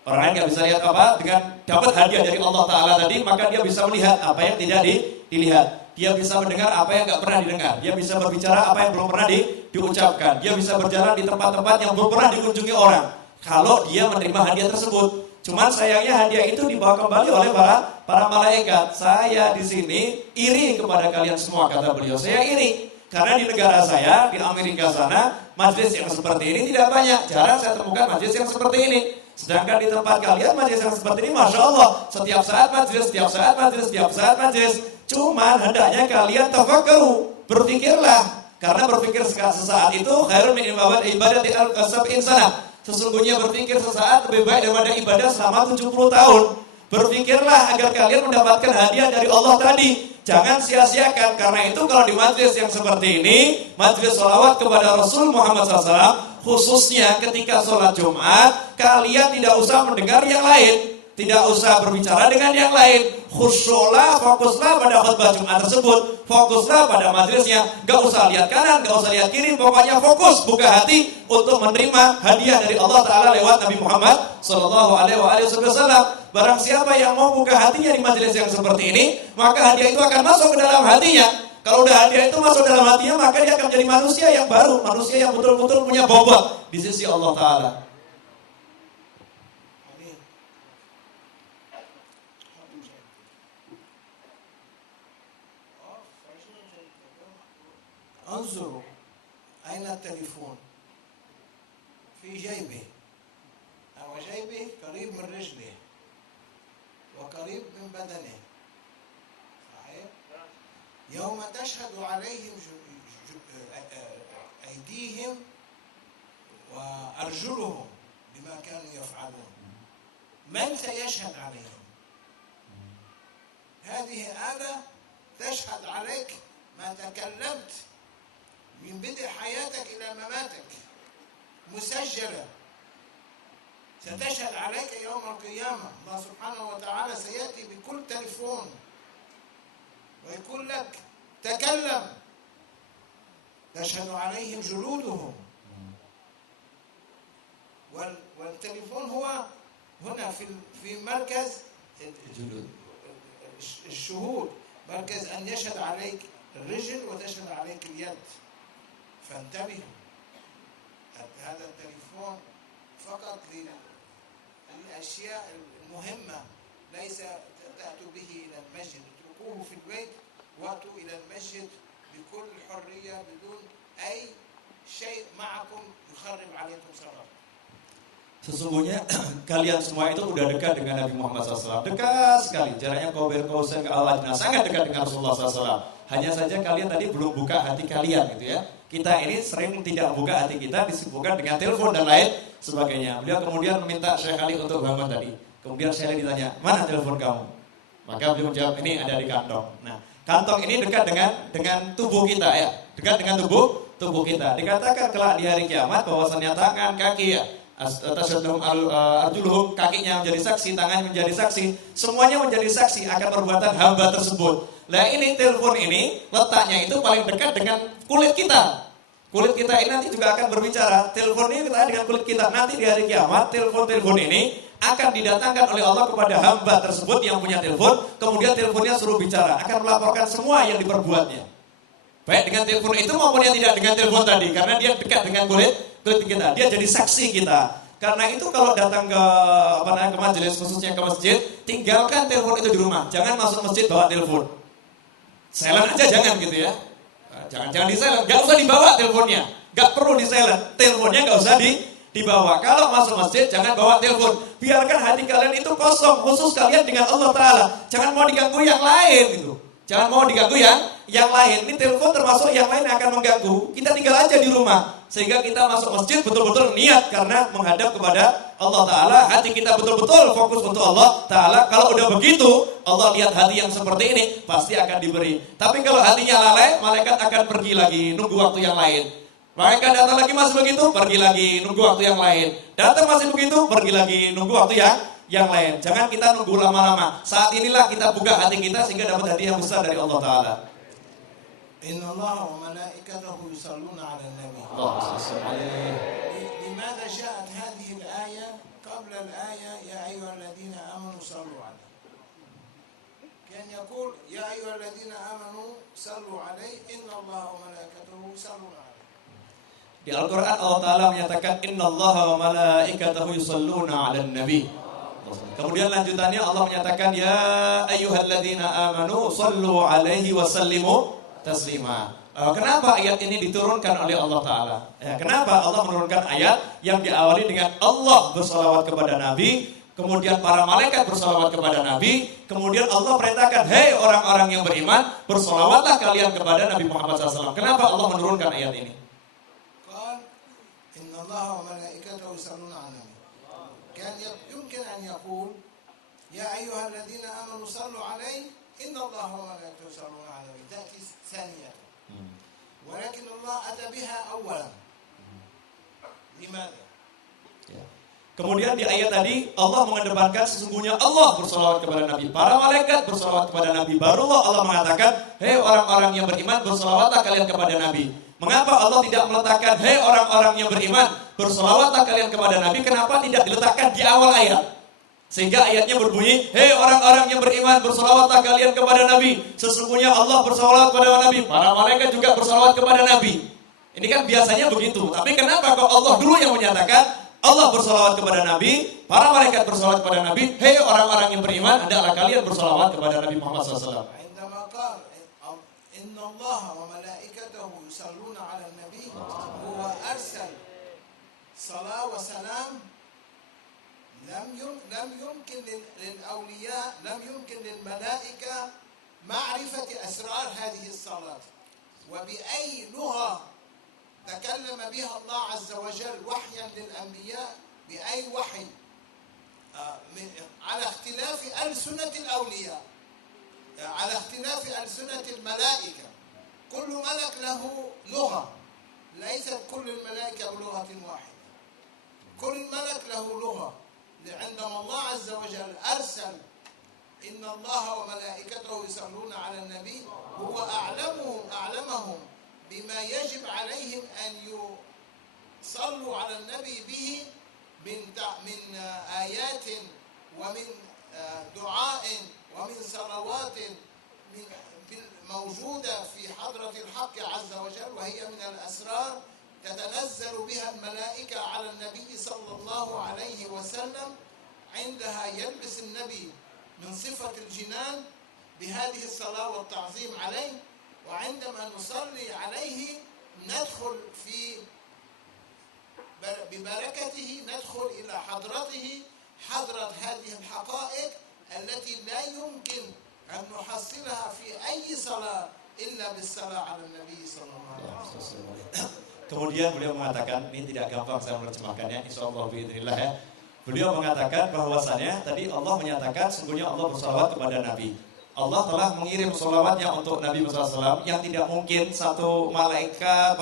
Orang lain nggak bisa lihat apa, dengan dapat hadiah dari Allah Ta'ala tadi, maka dia bisa melihat apa yang tidak dilihat. Dia bisa mendengar apa yang nggak pernah didengar. Dia bisa berbicara apa yang belum pernah diucapkan. Dia bisa berjalan di tempat-tempat yang belum pernah dikunjungi orang. Kalau dia menerima hadiah tersebut. Cuman sayangnya hadiah itu dibawa kembali oleh para malaikat. Saya di sini iri kepada kalian semua, kata beliau. Saya iri. Karena di negara saya, di Amerika sana, majelis yang seperti ini tidak banyak. Jarang saya temukan majelis yang seperti ini. Sedangkan di tempat kalian majelis yang seperti ini, Masya Allah, setiap saat majelis, setiap saat majelis, setiap saat majelis. Cuman hendaknya kalian tafakkaru, berpikirlah. Karena berpikir sesaat itu khairun min ibadati al-sab'in sanah. Sesungguhnya berpikir sesaat lebih baik daripada ibadah selama 70 tahun. Berpikirlah agar kalian mendapatkan hadiah dari Allah tadi. jangan sia-siakan. Karena itu kalau di majelis yang seperti ini, majelis sholawat kepada Rasul Muhammad SAW, khususnya ketika sholat Jumat, kalian tidak usah mendengar yang lain, tidak usah berbicara dengan yang lain. Khusyuklah, fokuslah pada khutbah Jumat tersebut, fokuslah pada majelisnya. Gak usah lihat kanan, gak usah lihat kiri, pokoknya fokus, buka hati untuk menerima hadiah dari Allah Ta'ala lewat Nabi Muhammad Sallallahu Alaihi Wasallam. Barang siapa yang mau buka hatinya di majelis yang seperti ini, maka hadiah itu akan masuk ke dalam hatinya. Kalau udah hadiah itu masuk dalam hatinya, maka dia akan menjadi manusia yang baru, manusia yang betul-betul punya bobot di sisi Allah Ta'ala. انظروا أين التليفون في جيبه أو جيبه قريب من رجله وقريب من بدنه صحيح؟ يوم تشهد عليهم أيديهم وأرجلهم بما كانوا يفعلون من سيشهد عليهم؟ هذه آلة تشهد عليك ما تكلمت من بدء حياتك إلى مماتك، مسجلة ستشهد عليك يوم القيامة. الله سبحانه وتعالى سيأتي بكل تليفون ويقول لك تكلم، تشهد عليهم جلودهم. والتليفون هو هنا في مركز الشهود، مركز أن يشهد عليك الرجل وتشهد عليك اليد. فانتبهوا، هذا التليفون فقط للأشياء المهمة، ليس تأتوا به إلى المسجد، اتركوه في البيت وأتوا إلى المسجد بكل حرية بدون أي شيء معكم يخرب عليكم صلاتكم. Sesungguhnya kalian semua itu udah dekat dengan Nabi Muhammad SAW. Dekat sekali, jaraknya Qaubir Qausain ke Al-Adnah, sangat dekat dengan Rasulullah SAW. Hanya saja kalian tadi belum buka hati kalian gitu ya. Kita ini sering tidak membuka hati kita, disibukkan dengan telepon dan lain sebagainya. Beliau kemudian meminta Syekh Ali untuk bangun tadi. Kemudian Syekh Ali ditanya, mana telepon kamu? Maka beliau menjawab, ini ada di kantong. Nah, kantong ini dekat dengan tubuh kita ya, dekat dengan tubuh kita. Dikatakan kelak di hari kiamat bahwasannya tangan, kaki ya, arjuluhum, kakinya menjadi saksi, tangannya menjadi saksi, semuanya menjadi saksi akan perbuatan hamba tersebut. Nah ini telepon ini letaknya itu paling dekat dengan kulit kita. Kulit kita ini nanti juga akan berbicara. Telepon ini letaknya dengan kulit kita. Nanti di hari kiamat telepon ini akan didatangkan oleh Allah kepada hamba tersebut yang punya telepon. Kemudian teleponnya suruh bicara, akan melaporkan semua yang diperbuatnya. Baik dengan telepon itu maupun yang tidak dengan telepon tadi, karena dia dekat dengan kulit kita, dia jadi saksi kita. Karena itu kalau datang ke majelis, khususnya ke masjid, tinggalkan telepon itu di rumah. Jangan masuk masjid bawa telepon. Silent aja jangan gitu ya. Jangan di silent, enggak usah dibawa teleponnya. Enggak perlu di silent, teleponnya enggak usah dibawa. Kalau masuk masjid jangan bawa telepon. Biarkan hati kalian itu kosong, khusus kalian dengan Allah Ta'ala. Jangan mau diganggu yang lain gitu. Jangan mau diganggu yang lain. Ini telepon termasuk yang lain yang akan mengganggu. Kita tinggal aja di rumah. Sehingga kita masuk masjid betul-betul niat karena menghadap kepada Allah Ta'ala. Hati kita betul-betul fokus untuk Allah Ta'ala. Kalau udah begitu, Allah lihat hati yang seperti ini, pasti akan diberi. Tapi kalau hatinya lalai, malaikat akan pergi lagi, nunggu waktu yang lain. Malaikat datang lagi masih begitu, pergi lagi, nunggu waktu yang lain. Datang masih begitu, pergi lagi, nunggu waktu yang lain. Jangan kita nunggu lama-lama. Saat inilah kita buka hati kita sehingga dapat hadiah yang besar dari Allah Ta'ala. Inna Allah wa malaikatahu yusalluna ala nabi. لماذا جاءت هذه الآية قبل الآية يا أيها الذين آمنوا صلوا عليه؟ كان يقول يا أيها الذين آمنوا صلوا عليه إن الله وملائكته يصلون عليه. Di Al-Quran Allah Ta'ala menyatakan innallaha wa malaikatahu yusalluna 'alan nabi. Kemudian lanjutannya Allah menyatakan ya ayyuhalladzina amanu sallu 'alaihi wa sallimu taslima. Kenapa ayat ini diturunkan oleh Allah Ta'ala? Ya, kenapa Allah menurunkan ayat yang diawali dengan Allah bersalawat kepada Nabi, kemudian para malaikat bersalawat kepada Nabi, kemudian Allah perintahkan, hei orang-orang yang beriman, bersalawatlah kalian kepada Nabi Muhammad SAW. Kenapa Allah menurunkan ayat ini? Inna Allah wa malaikatahu yusalluna 'alan nabi. Kan yumkin an yaqul ya ayyuhalladzina amanu sallu 'alaihi إن الله وملائكته يصلون على النبي تأتي ثانية ولكن الله أتى بها أولا لماذا؟ Kemudian di ayat tadi Allah mengedepankan sesungguhnya Allah bersolawat kepada Nabi, para malaikat bersolawat kepada Nabi. Barulah Allah mengatakan, hei orang-orang yang beriman bersolawatlah kalian kepada Nabi. Mengapa Allah tidak meletakkan, hei orang-orang yang beriman bersolawatlah kalian kepada Nabi? Kenapa tidak diletakkan di awal ayat? Sehingga ayatnya berbunyi, hei orang-orang yang beriman bersolawatlah kalian kepada Nabi. Sesungguhnya Allah bersolawat kepada Nabi, para malaikat juga bersolawat kepada Nabi. Ini kan biasanya begitu. Tapi kenapa kok Allah dulu yang menyatakan, Allah bersolawat kepada Nabi, para malaikat bersolawat kepada Nabi, hei orang-orang yang beriman, hendaklah kalian bersolawat kepada Nabi Muhammad SAW. عندما قال إن الله وملائكته يصلون على النبي هو أرسل صلاة وسلام لم يمكن للأولياء لم يمكن للملائكة معرفة أسرار هذه الصلاة وبأي لغة تكلم بها الله عز وجل وحيا للأنبياء بأي وحي على اختلاف ألسنة الأولياء على اختلاف ألسنة الملائكة كل ملك له لغة ليست كل الملائكة بلغة واحدة كل ملك له لغة عندما الله عز وجل أرسل إن الله وملائكته يصلون على النبي هو أعلمهم بما يجب عليهم أن يصلوا على النبي به من آيات ومن دعاء ومن صلوات موجودة في حضرة الحق عز وجل وهي من الأسرار تتنزل بها الملائكة على النبي صلى الله عليه وسلم عندها يلبس النبي من صفة الجنان بهذه الصلاة والتعظيم عليه وعندما نصلي عليه ندخل ببركته ندخل إلى حضرته حضرة هذه الحقائق التي لا يمكن أن نحصلها في أي صلاة إلا بالصلاة على النبي صلى الله عليه وسلم. Kemudian beliau mengatakan, ini tidak gampang saya menerjemahkannya, insyaallah biidznillah ya. Beliau mengatakan bahwasannya tadi Allah menyatakan sesungguhnya Allah bersalawat kepada Nabi. Allah telah mengirim sholawatnya untuk Nabi Muhammad SAW yang tidak mungkin satu malaikat,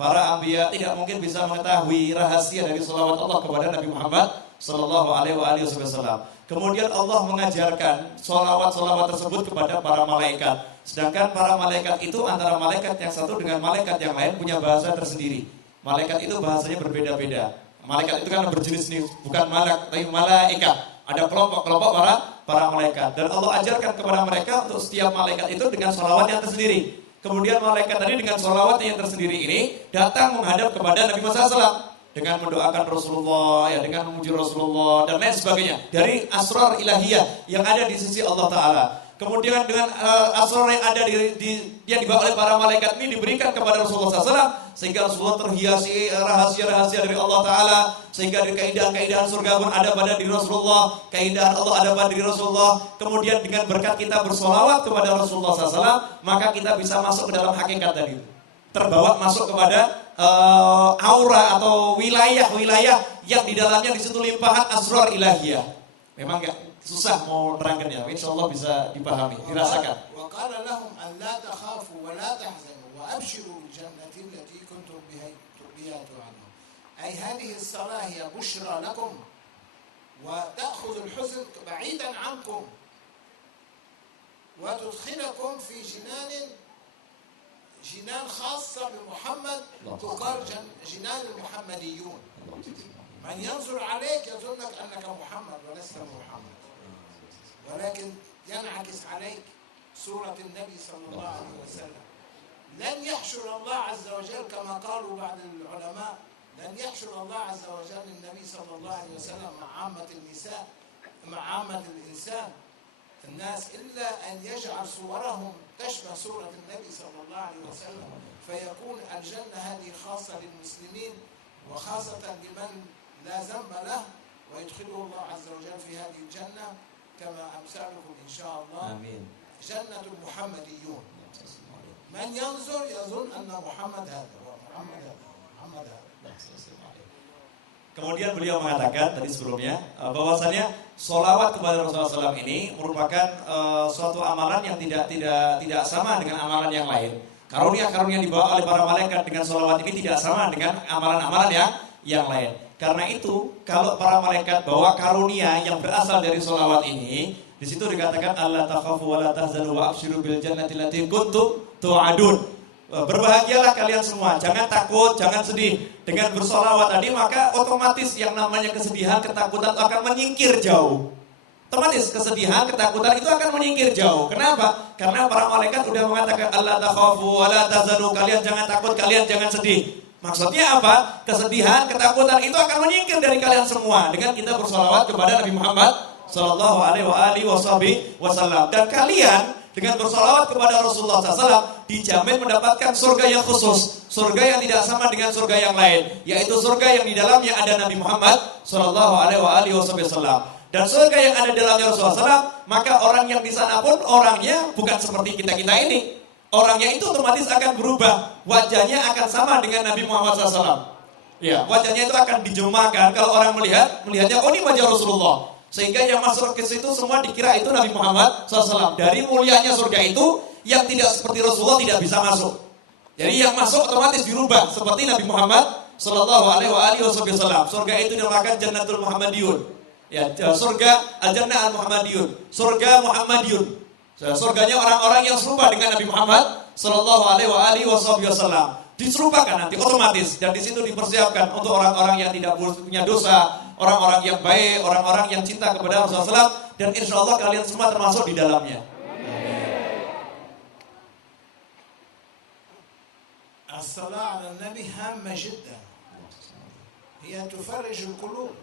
para anbiya tidak mungkin bisa mengetahui rahasia dari sholawat Allah kepada Nabi Muhammad SAW. Kemudian Allah mengajarkan sholawat tersebut kepada para malaikat. Sedangkan para malaikat itu antara malaikat yang satu dengan malaikat yang lain punya bahasa tersendiri. Malaikat itu bahasanya berbeda-beda. Malaikat itu kan berjenis-jenis, bukan malaikat, tapi malaikat. Ada kelompok-kelompok para malaikat. Dan Allah ajarkan kepada mereka untuk setiap malaikat itu dengan sholawat yang tersendiri. Kemudian malaikat tadi dengan sholawat yang tersendiri ini datang menghadap kepada Nabi Muhammad SAW. Dengan mendoakan Rasulullah, ya, dengan memuji Rasulullah, dan lain sebagainya. Dari asrar ilahiyah yang ada di sisi Allah Ta'ala. Kemudian dengan asrar yang ada yang dibawa oleh para malaikat ini diberikan kepada Rasulullah SAW. Sehingga Rasulullah terhiasi rahasia-rahasia dari Allah Ta'ala. Sehingga dari keindahan-keindahan surga pun ada pada diri Rasulullah. Keindahan Allah ada pada diri Rasulullah. Kemudian dengan berkat kita bersolawat kepada Rasulullah SAW, maka kita bisa masuk ke dalam hakikat tadi. Terbawa masuk kepada aura atau wilayah-wilayah yang di dalamnya di situ limpahan asrar ilahiyah. Memang enggak susah mau terangkannya. Insyaallah bisa dipahami, dirasakan. Wa qala lahum an la takhafu wa la tahzanu wa abshiru bil jannati allati kuntum biha tu'adun. Ay hadhihi as-salah hiya bushra lakum wa ta'khudhu al-huzn ba'idan 'ankum wa tudkhilukum fi جنان خاصة بمحمد تقال جنان المحمديون من ينظر عليك يظنك أنك محمد ولست محمد ولكن ينعكس عليك صورة النبي صلى الله عليه وسلم لن يحشر الله عز وجل كما قالوا بعض العلماء لن يحشر الله عز وجل النبي صلى الله عليه وسلم مع عامة النساء مع عامة الإنسان الناس إلا أن يجعل صورهم تشبه صورة النبي صلى الله عليه وسلم فيكون الجنة هذه خاصة للمسلمين وخاصة لمن لا ذنب له ويدخله الله عز وجل في هذه الجنة كما أمثالكم إن شاء الله آمين. جنة المحمديون من ينظر يظن أن محمد هذا محمد هذا. Kemudian beliau mengatakan tadi sebelumnya bahwasannya sholawat kepada Rasulullah SAW ini merupakan suatu amalan yang tidak sama dengan amalan yang lain. Karunia-karunia yang dibawa oleh para malaikat dengan sholawat ini tidak sama dengan amalan-amalan yang lain. Karena itu kalau para malaikat bawa karunia yang berasal dari sholawat ini, di situ dikatakan alla takhafu wa la tahzanu wa abshiru bil jannati allati kuntum tu'adun. Berbahagialah kalian semua, jangan takut, jangan sedih. Dengan bersolawat tadi maka otomatis yang namanya kesedihan, ketakutan akan menyingkir jauh. Otomatis kesedihan, ketakutan itu akan menyingkir jauh. Kenapa? Karena para malaikat sudah mengatakan alla takhafu wa la tahzanu, kalian jangan takut, kalian jangan sedih. Maksudnya apa? Kesedihan, ketakutan itu akan menyingkir dari kalian semua dengan kita bersolawat kepada Nabi Muhammad sallallahu alaihi wasallam. Dan kalian dengan bersolawat kepada Rasulullah SAW dijamin mendapatkan surga yang khusus, surga yang tidak sama dengan surga yang lain, yaitu surga yang di dalamnya ada Nabi Muhammad sallallahu alaihi wasallam. Dan surga yang ada di dalamnya Rasulullah SAW, maka orang yang di sana pun orangnya bukan seperti kita ini. Orangnya itu otomatis akan berubah, wajahnya akan sama dengan Nabi Muhammad SAW. Ya, wajahnya itu akan dijemakan kalau orang melihatnya, oh ini wajah Rasulullah. Sehingga yang masuk ke situ semua dikira itu Nabi Muhammad SAW. Dari mulianya surga itu, yang tidak seperti Rasulullah tidak bisa masuk. Jadi yang masuk otomatis dirubah seperti Nabi Muhammad sallallahu alaihi wasallam. Surga itu dinamakan Jannatul Muhammadiyun. Ya, surga Al-Jannah Al-Muhammadiyun. Surga Muhammadiyun. Surganya orang-orang yang serupa dengan Nabi Muhammad sallallahu alaihi wasallam. Diserupakan nanti otomatis, dan di situ dipersiapkan untuk orang-orang yang tidak punya dosa, orang-orang yang baik, orang-orang yang cinta kepada Rasulullah SAW, dan insya Allah kalian semua termasuk di dalamnya. الصلاة على النبي هامة جدا، هي تفرج القلوب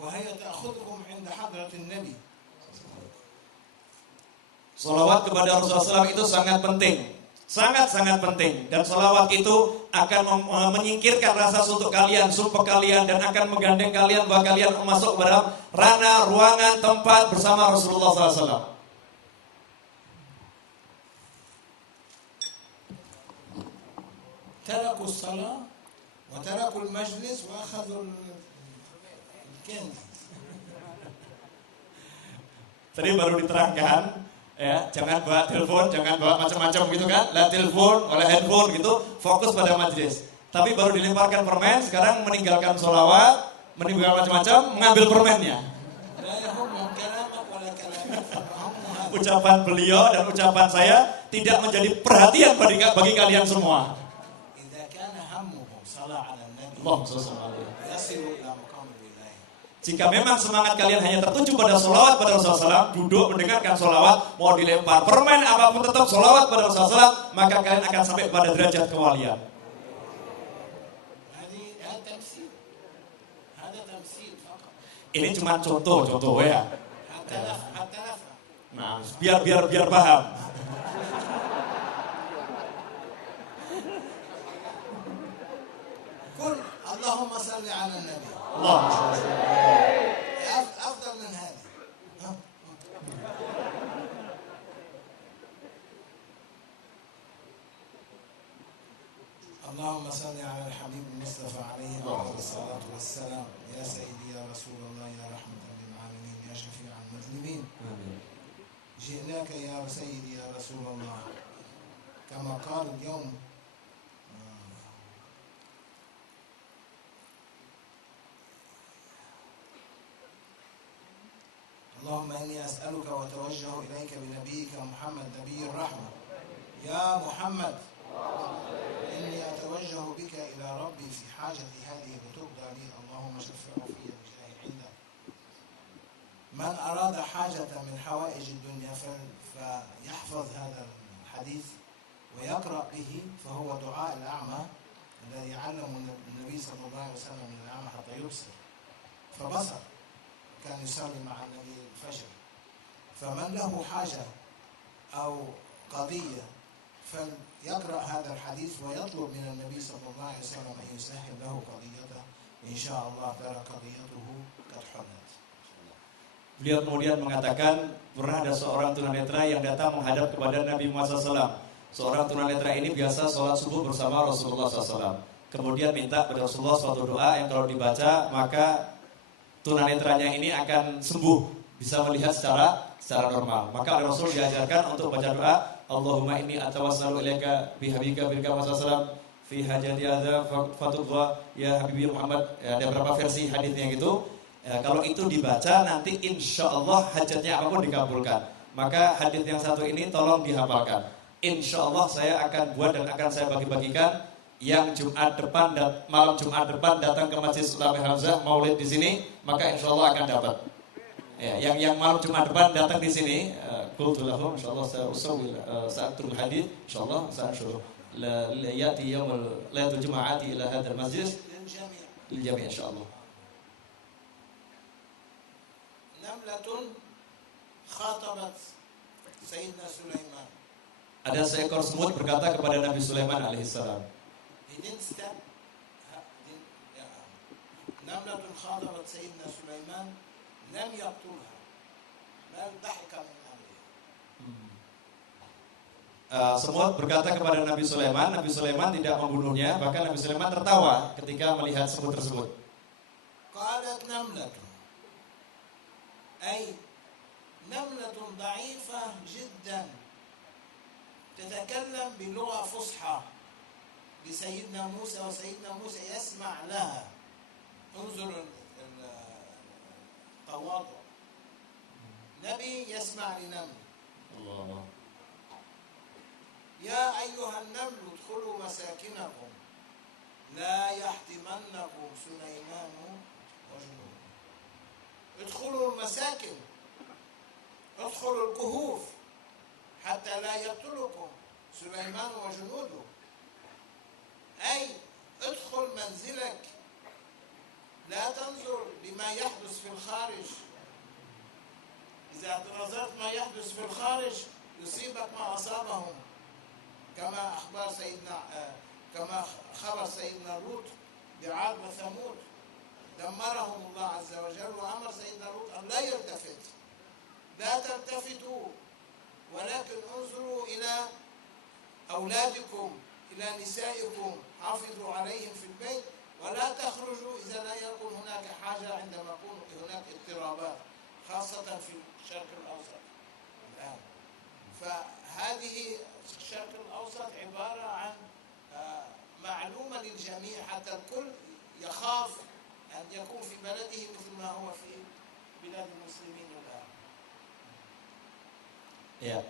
وهي تأخذكم عند حضرة النبي. Salawat kepada Rasulullah SAW itu sangat penting. Sangat-sangat penting. Dan salawat itu akan menyingkirkan rasa suntuk kalian, sumpah kalian, dan akan menggandeng kalian bahwa kalian masuk ke dalam ranah, ruangan, tempat bersama Rasulullah SAW. تركوا الصلاة وتركوا المجلس وأخذوا الكندي. Tadi baru diterangkan, ya, jangan bawa telepon, jangan bawa macam-macam gitu kan, lah telepon, oleh handphone gitu, fokus pada majlis. Tapi baru dilemparkan permen, sekarang meninggalkan sholawat, meninggalkan macam-macam, mengambil permennya. Ucapan beliau dan ucapan saya tidak menjadi perhatian bagi kalian semua. Jika memang semangat kalian hanya tertuju pada sholawat pada Rasulullah SAW, duduk mendengarkan sholawat, mau dilempar permen apapun tetap sholawat pada Rasulullah SAW, maka kalian akan sampai pada derajat kewalian. Ini cuma contoh ya. Nah, biar paham. اللهم صل على النبي. اللهم صل أفضل من هذا. اللهم صل على الحبيب المصطفى عليه أفضل الصلاة والسلام. يا سيدي يا رسول الله يا رحمة للعالمين يا شفيع المذنبين. جئناك يا سيدي يا رسول الله كما قال اليوم اللهم إني أسألك وأتوجه إليك بنبيك محمد نبي الرحمة. يا محمد إني أتوجه بك إلى ربي في حاجتي هذه لتقضى لي، اللهم شفعه في وجهه عندك. من أراد حاجة من حوائج الدنيا فيحفظ هذا الحديث ويقرأ به، فهو دعاء الأعمى الذي علم النبي صلى الله عليه وسلم للأعمى حتى يبصر فبصر، كان يصلي مع النبي الفجر. فمن له حاجة أو قضية فليقرأ هذا الحديث ويطلب من النبي صلى الله عليه وسلم أن يسهل له قضيته، إن شاء الله ترى قضيته قد حلت. Beliau kemudian mengatakan pernah ada seorang tunanetra yang datang menghadap kepada Nabi Muhammad SAW. Seorang tunanetra ini biasa sholat subuh bersama Rasulullah SAW. kemudian minta kepada Rasulullah suatu doa yang kalau dibaca maka tunanetranya ini akan sembuh, bisa melihat secara normal. Maka oleh Rasul diajarkan untuk baca doa, Allahumma inni atawassalu ilaika bihabika bilka wasallam fi hajati hadza fatudha ya habibi Muhammad. Ya, ada beberapa versi hadisnya gitu. Ya, kalau itu dibaca nanti insya Allah hajatnya apapun dikabulkan. Maka hadis yang satu ini tolong dihafalkan. Insya Allah saya akan buat dan akan saya bagi-bagikan yang Jumat depan dan malam Jumat depan datang ke Masjid Sultan Hamzah maulid di sini, maka insya Allah akan dapat. Ya, yang malam Jumat depan datang di sini, qultu lahum insyaallah sa'atul hadis insyaallah sa'asyuruh la yati yaumul lailatul jumu'ati ila hadzal masjid lil jami' insyaallah. Namlatun khatabat Sayyidina Sulaiman. Ada seekor semut berkata kepada Nabi Sulaiman alaihissalam. He didn't step. Namlatun khatabat Sayyidina Sulaiman lam yaqtulha bal dhahika min amrihi. Semut berkata kepada Nabi Sulaiman tidak membunuhnya, bahkan Nabi Sulaiman tertawa ketika melihat semut tersebut. Qalat namlatun ay namlatun dha'ifah jiddan تتكلم بلغة فصحى لسيدنا موسى وسيدنا موسى يسمع لها. انظر التواضع. نبي يسمع لنمل. الله. يا أيها النمل ادخلوا مساكنكم لا يحطمنكم سليمان وجنوده. ادخلوا المساكن، ادخلوا الكهوف حتى لا يقتلكم سليمان وجنوده. أي ادخل منزلك، لا تنظر لما يحدث في الخارج. إذا نظرت ما يحدث في الخارج يصيبك ما أصابهم، كما خبر سيدنا لوط بعاد وثمود، دمرهم الله عز وجل وأمر سيدنا لوط أن لا يلتفت. لا تلتفتوا ولكن انظروا إلى أولادكم إلى نسائكم، حافظوا عليهم في البيت ولا تخرجوا إذا لا يكون هناك حاجة، عندما يكون هناك اضطرابات خاصة في الشرق الأوسط الآن. فهذه الشرق الأوسط عبارة عن معلومة للجميع حتى الكل يخاف أن يكون في بلده مثل ما هو في بلاد المسلمين الآن. Ya,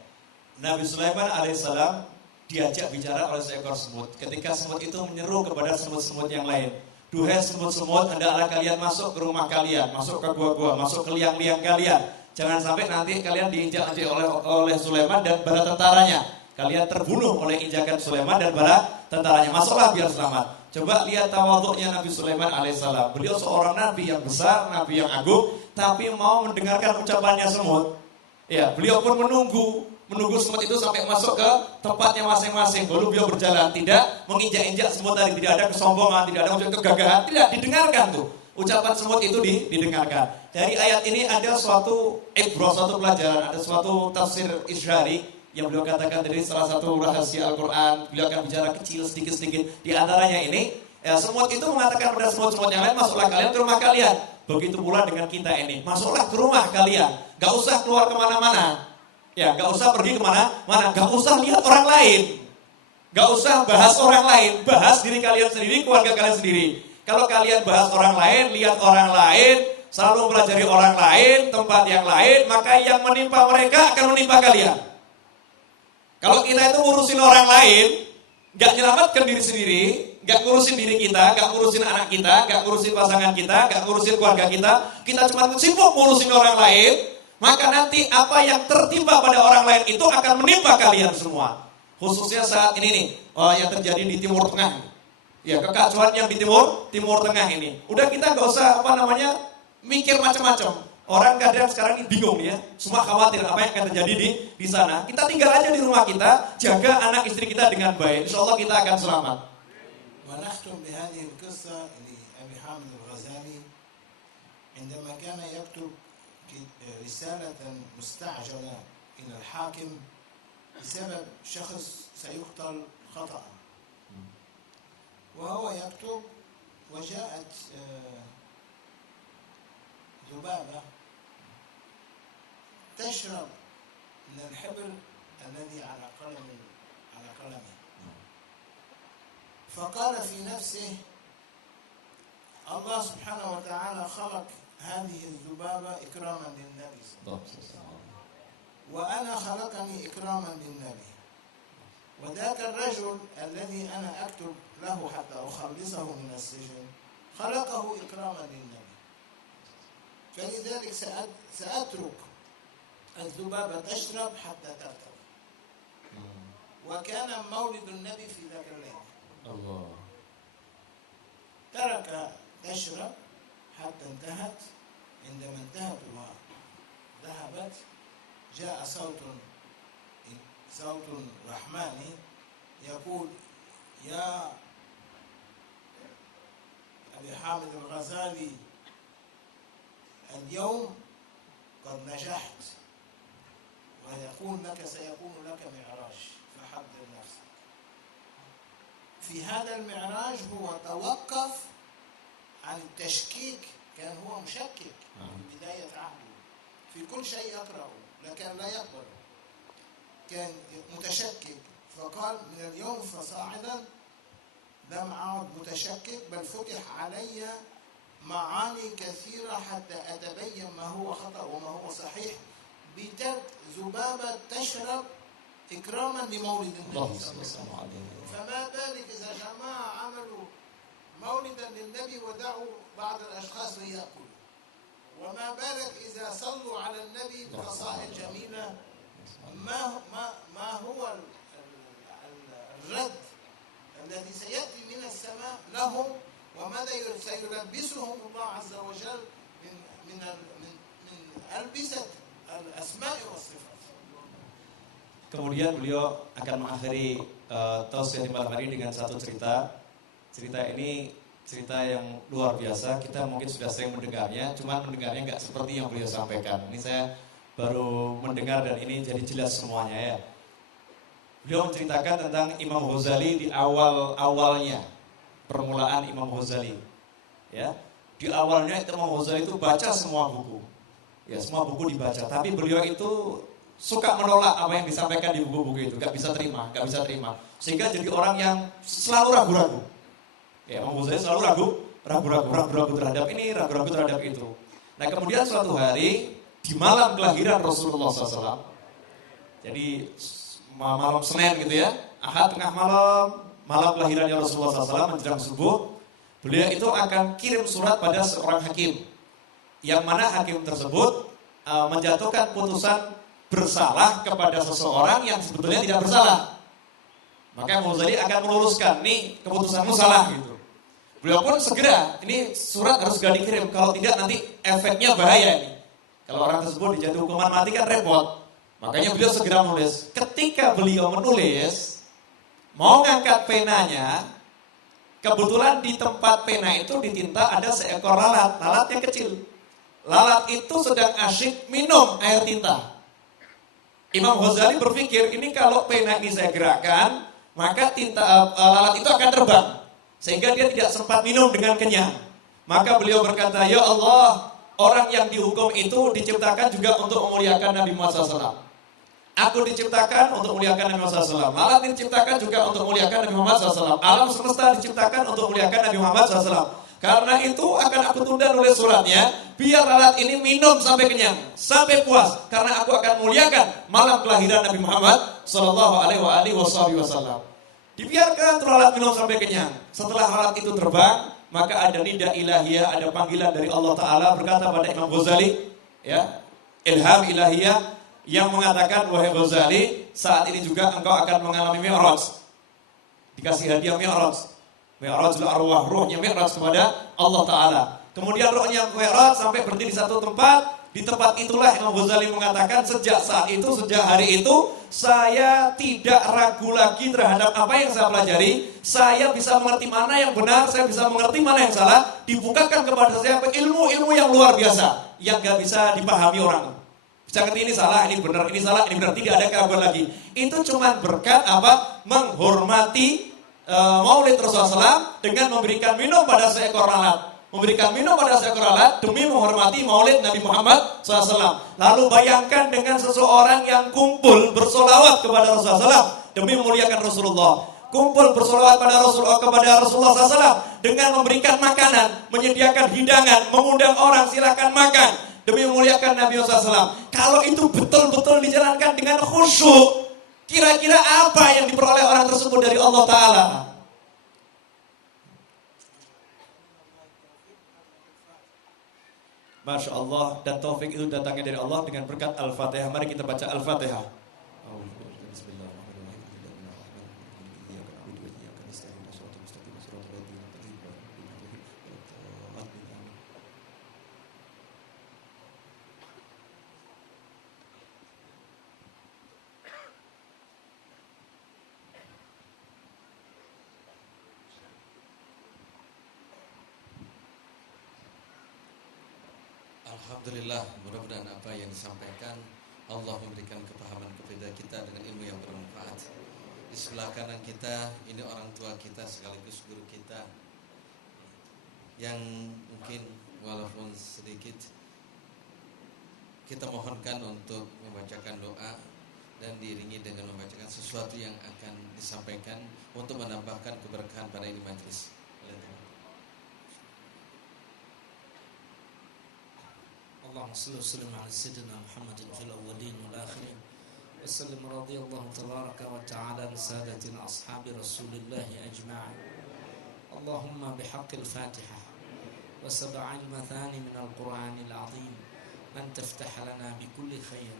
Nabi Sulaiman alaihissalam diajak bicara oleh seekor semut. Ketika semut itu menyeru kepada semut-semut yang lain, duhai semut-semut, hendaklah kalian masuk ke rumah kalian, masuk ke gua-gua, masuk ke liang-liang kalian. Jangan sampai nanti kalian diinjak-injak oleh Sulaiman dan bala tentaranya. Kalian terbunuh oleh injakan Sulaiman dan bala tentaranya. Masuklah biar selamat. Coba lihat tawaduknya Nabi Sulaiman alaihissalam. Beliau seorang nabi yang besar, nabi yang agung, tapi mau mendengarkan ucapannya semut. Ya, beliau pun menunggu semut itu sampai masuk ke tempatnya masing-masing. Baru beliau berjalan, tidak menginjak-injak semut tadi, tidak ada kesombongan, tidak ada unsur kegagahan, tidak didengarkan tuh. Ucapan semut itu didengarkan. Dari ayat ini ada suatu ibrah, suatu pelajaran, ada suatu tafsir Isyari yang beliau katakan dari salah satu rahasia Al-Quran. Beliau akan bicara kecil sedikit-sedikit. Di antaranya ini, semut itu mengatakan pada semut-semut yang lain, masuklah kalian ke rumah kalian. Begitu pula dengan kita ini, masuklah ke rumah kalian. Gak usah keluar kemana-mana. Ya, gak usah pergi kemana-mana. Gak usah lihat orang lain. Gak usah bahas orang lain. Bahas diri kalian sendiri, keluarga kalian sendiri. Kalau kalian bahas orang lain, lihat orang lain, selalu mempelajari orang lain, tempat yang lain, maka yang menimpa mereka akan menimpa kalian. Kalau kita itu ngurusin orang lain, gak menyelamatkan diri sendiri, gak ngurusin diri kita, gak ngurusin anak kita, gak ngurusin pasangan kita, gak ngurusin keluarga kita cuma sibuk ngurusin orang lain, maka nanti apa yang tertimpa pada orang lain itu akan menimpa kalian semua. Khususnya saat ini nih, yang terjadi di Timur Tengah. Ya, kekacauan yang di Timur Tengah ini. Udah kita gak usah mikir macam-macam. Orang kadang sekarang ini bingung ya, semua khawatir apa yang akan terjadi di sana. Kita tinggal aja di rumah kita, jaga anak istri kita dengan baik. Insya Allah kita akan selamat. ونختم بهذه القصة لأبي حامد الغزالي عندما كان يكتب رسالة مستعجلة إلى الحاكم بسبب شخص سيقتل خطأ. وهو يكتب وجاءت ذبابة تشرب من الحبر الذي على قلمه فقال في نفسه الله سبحانه وتعالى خلق هذه الذبابة إكراما للنبي صلى الله عليه وسلم وأنا خلقني إكراما للنبي وذاك الرجل الذي أنا أكتب له حتى أخلصه من السجن خلقه إكراما للنبي فلذلك سأترك الذبابة تشرب حتى ترتوي وكان مولد النبي في ذاك الليل الله. ترك تشرب حتى انتهت عندما انتهت وذهبت جاء صوت رحماني يقول يا أبي حامد الغزالي اليوم قد نجحت سيكون لك معراج فحضر نفسك. في هذا المعراج هو توقف عن التشكيك، كان هو مشكك في بداية عهده في كل شيء يقرأه لكن لا يقبل، كان متشكك فقال من اليوم فصاعدا لم أعد متشكك بل فتح علي معاني كثيرة حتى أتبين ما هو خطأ وما هو صحيح بترك ذبابة تشرب إكراما لمولد النبي صلى الله عليه وسلم. فما بالك إذا جماعة عملوا مولدا للنبي ودعوا بعض الأشخاص ليأكلوا، وما بالك إذا صلوا على النبي بقصائد جميلة. ما هو الرد الذي سيأتي من السماء لهم وماذا سيلبسهم الله عز وجل من ألبسة الأسماء والصفات. Kemudian beliau akan mengakhiri tausiah di malam hari dengan satu cerita. Cerita ini cerita yang luar biasa. Kita mungkin sudah sering mendengarnya, cuma mendengarnya nggak seperti yang beliau sampaikan. Ini saya baru mendengar dan ini jadi jelas semuanya ya. Beliau menceritakan tentang Imam Ghazali di awalnya, permulaan Imam Ghazali. Ya, di awalnya Imam Ghazali itu baca semua buku. Ya, semua buku dibaca, tapi beliau itu suka menolak apa yang disampaikan di buku-buku itu, gak bisa terima. Sehingga jadi orang yang selalu ragu-ragu. Ya, Imam Ghazali selalu ragu-ragu terhadap ini, ragu-ragu terhadap itu. Nah, kemudian suatu hari di malam kelahiran Rasulullah SAW, jadi malam Senin gitu ya, Ahad tengah malam kelahirannya Rasulullah SAW menjelang subuh, beliau itu akan kirim surat pada seorang hakim, yang mana hakim tersebut menjatuhkan putusan bersalah kepada seseorang yang sebetulnya tidak bersalah. Maka Imam Ghazali akan meluruskan, nih keputusanmu salah gitu. Beliau pun segera, ini surat harus segera dikirim, kalau tidak nanti efeknya bahaya ini. Kalau orang tersebut dijatuhi hukuman mati kan repot. Makanya beliau segera menulis. Ketika beliau menulis, mau ngangkat penanya, kebetulan di tempat pena itu ditinta ada seekor lalat yang kecil. Lalat itu sedang asyik minum air tinta. Imam Ghazali berpikir, ini kalau pena ini saya gerakkan, maka lalat itu akan terbang. Sehingga dia tidak sempat minum dengan kenyang. Maka beliau berkata, ya Allah, orang yang dihukum itu diciptakan juga untuk memuliakan Nabi Muhammad SAW. Aku diciptakan untuk memuliakan Nabi Muhammad SAW. Lalat diciptakan juga untuk memuliakan Nabi Muhammad SAW. Alam semesta diciptakan untuk memuliakan Nabi Muhammad SAW. Karena itu akan aku tunda nulis suratnya, biar lalat ini minum sampai kenyang, sampai puas. Karena aku akan memuliakan malam kelahiran Nabi Muhammad Sallallahu Alaihi Wasallam. Dibiarkan lalat minum sampai kenyang. Setelah lalat itu terbang, maka ada nida ilahiyah, ada panggilan dari Allah Ta'ala berkata pada Imam Ghazali, ya, ilham ilahiyah yang mengatakan, wahai Ghazali, saat ini juga engkau akan mengalami mi'raj. Dikasih hadiah mi'raj. Mi'rajul arwah, ruhnya mi'raj kepada Allah Ta'ala. Kemudian ruhnya mi'raj sampai berhenti di satu tempat. Di tempat itulah Imam Ghazali mengatakan, sejak saat itu, sejak hari itu, saya tidak ragu lagi terhadap apa yang saya pelajari. Saya bisa mengerti mana yang benar, saya bisa mengerti mana yang salah. Dibukakan kepada saya ilmu-ilmu yang luar biasa, yang gak bisa dipahami orang. Bisa ngerti ini salah, ini benar, ini salah, ini benar. Tidak ada keraguan lagi. Itu cuma berkat apa? Menghormati maulid Rasulullah SAW dengan memberikan minum pada seekor lalat. Memberikan minum pada seekor lalat demi menghormati maulid Nabi Muhammad SAW. Lalu bayangkan dengan seseorang yang kumpul bersolawat kepada Rasulullah SAW demi memuliakan Rasulullah. Kumpul bersolawat kepada Rasulullah SAW dengan memberikan makanan, menyediakan hidangan, mengundang orang silakan makan demi memuliakan Nabi SAW. Kalau itu betul-betul dijalankan dengan khusyuk, kira-kira apa yang diperoleh orang tersebut dari Allah Ta'ala? Masya Allah, dan taufik itu datangnya dari Allah dengan berkat Al-Fatihah. Mari kita baca Al-Fatihah. Alhamdulillah, mudah-mudahan apa yang disampaikan Allah memberikan kepahaman kepada kita dengan ilmu yang bermanfaat. Di sebelah kanan kita ini orang tua kita sekaligus guru kita yang mungkin walaupun sedikit kita mohonkan untuk membacakan doa dan diiringi dengan membacakan sesuatu yang akan disampaikan untuk menambahkan keberkahan pada ini majelis. اللهم صل وسلم على سيدنا محمد في الأولين والآخرين وسلم رضي الله تبارك وتعالى عن سادتنا أصحاب رسول الله أجمعين. اللهم بحق الفاتحة وسبع المثاني من القرآن العظيم أن تفتح لنا بكل خير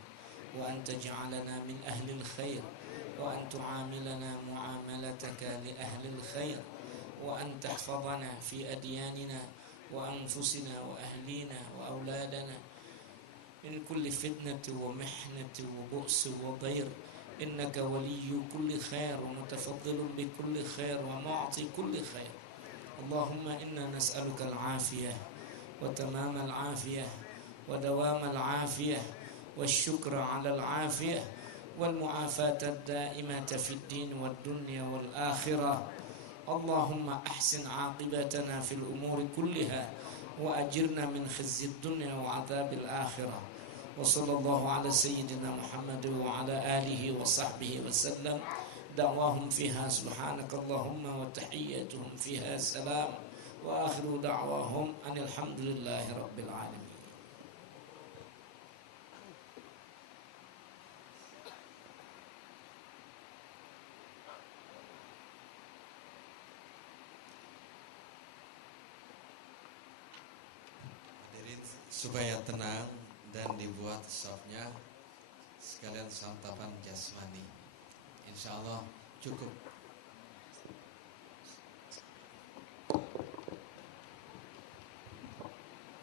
وأن تجعلنا من أهل الخير وأن تعاملنا معاملتك لأهل الخير وأن تحفظنا في أدياننا وأنفسنا وأهلينا وأولادنا من كل فتنة ومحنة وبؤس وضير إنك ولي كل خير ومتفضل بكل خير ومعطي كل خير. اللهم إنا نسألك العافية وتمام العافية ودوام العافية والشكر على العافية والمعافاة الدائمة في الدين والدنيا والآخرة. اللهم أحسن عاقبتنا في الأمور كلها وأجرنا من خزي الدنيا وعذاب الآخرة. وصلى الله على سيدنا محمد وعلى آله وصحبه وسلم. دعواهم فيها سبحانك اللهم وتحياتهم فيها سلام وآخر دعواهم أن الحمد لله رب العالمين. Supaya tenang dan dibuat safnya sekalian santapan jasmani. Insya Allah cukup.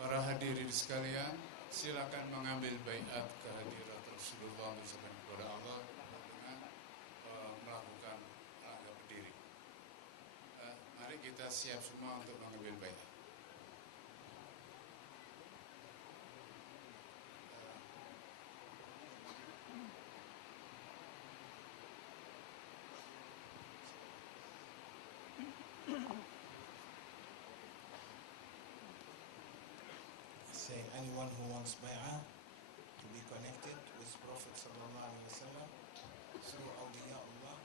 Para hadirin sekalian, silakan mengambil baiat kehadirat Rasulullah SAW kepada Allah dengan melakukan langkah berdiri. Mari kita siap semua untuk mengambil baiat. Say anyone who wants bay'ah to be connected with Prophet sallallahu alaihi wasallam through awliya Allah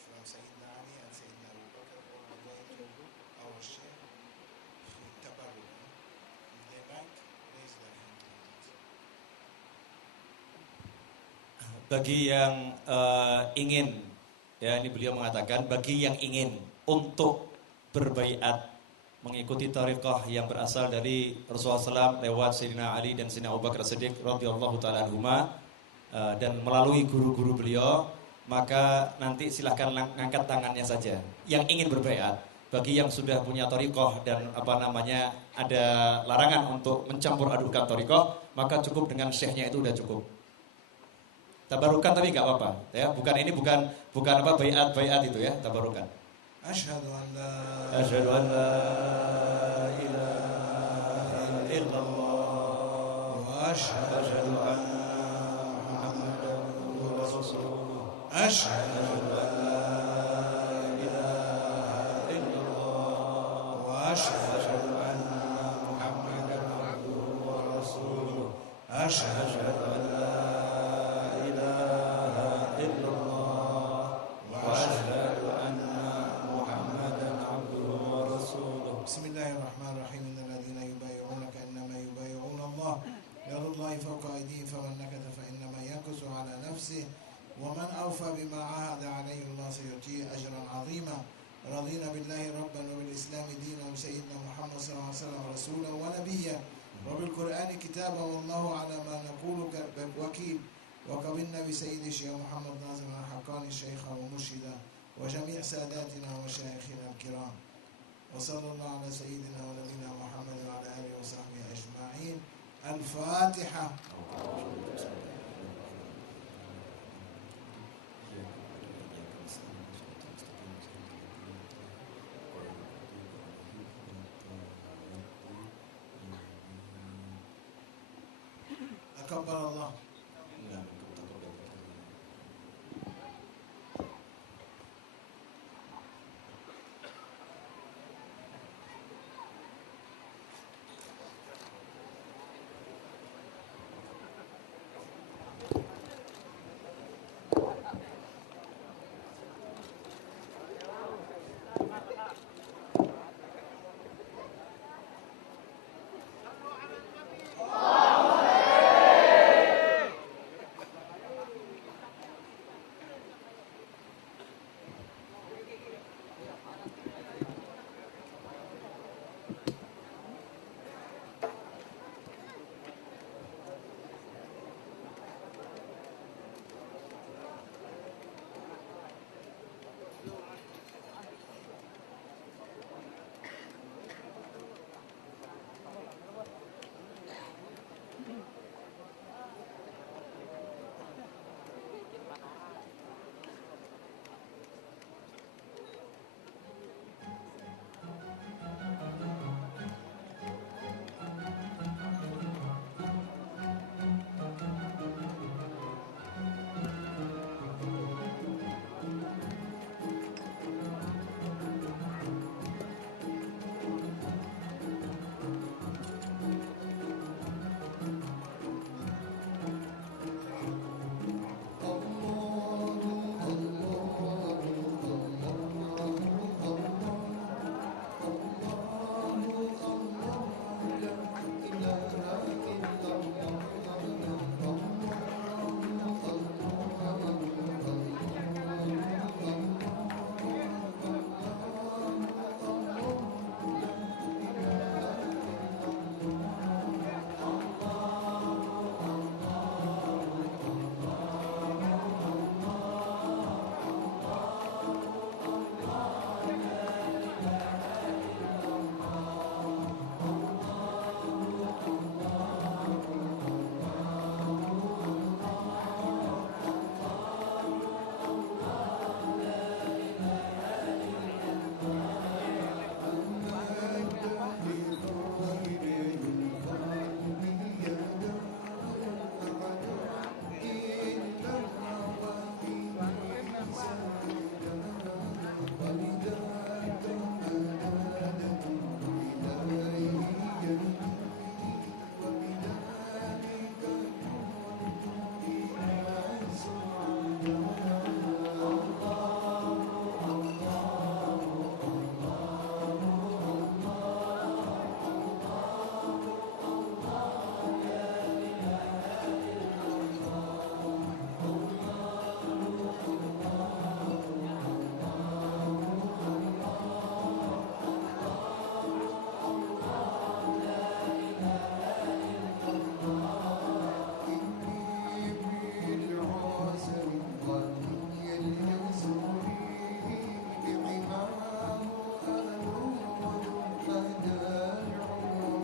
from Sayyidina Ali and Sayyidina Abu Bakr all the way to our Shaykh Tabarruk. If they like, raise their hand. Bagi yang ingin, ya ini beliau mengatakan, bagi yang ingin untuk berbaiat mengikuti tariqah yang berasal dari Rasulullah SAW lewat Sayyidina Ali dan Sayyidina Abu Bakar Siddiq radhiyallahu ta'ala anhuma dan melalui guru-guru beliau, maka nanti silahkan angkat tangannya saja yang ingin berbaiat. Bagi yang sudah punya tariqah dan ada larangan untuk mencampur adukan tariqah, maka cukup dengan syekhnya itu udah cukup. Tabarukan tapi enggak apa-apa ya, bukan baiat itu ya, tabarukan. Asyhadu an la ilaha illallah wa asyhadu anna Muhammadan rasulullah. Asyhadu an la ilaha أشهد أن محمدا عبده ورسوله أشهد أن لا إله إلا الله وأشهد أن محمدا عبده ورسوله بسم الله الرحمن الرحيم إن الذين يبايعونك إنما يبايعون الله يد الله فوق أيديهم فمن نكث فإنما ينكث على نفسه ومن أوفى بما عاهد عليه الله سيؤتيه أجرا عظيما رضينا بالله ربا وبالإسلام دينا وسيدنا محمد صلى الله عليه وسلم رسولا ونبيا وبالقرآن كتابا والله على ما نقول وكيل وقبلنا بسيد الشيخ محمد ناظم الحقاني شيخا ومرشدا وجميع ساداتنا ومشايخنا الكرام وصلى الله على سيدنا ونبينا محمد وعلى آله وصحبه أجمعين الفاتحة أكبر الله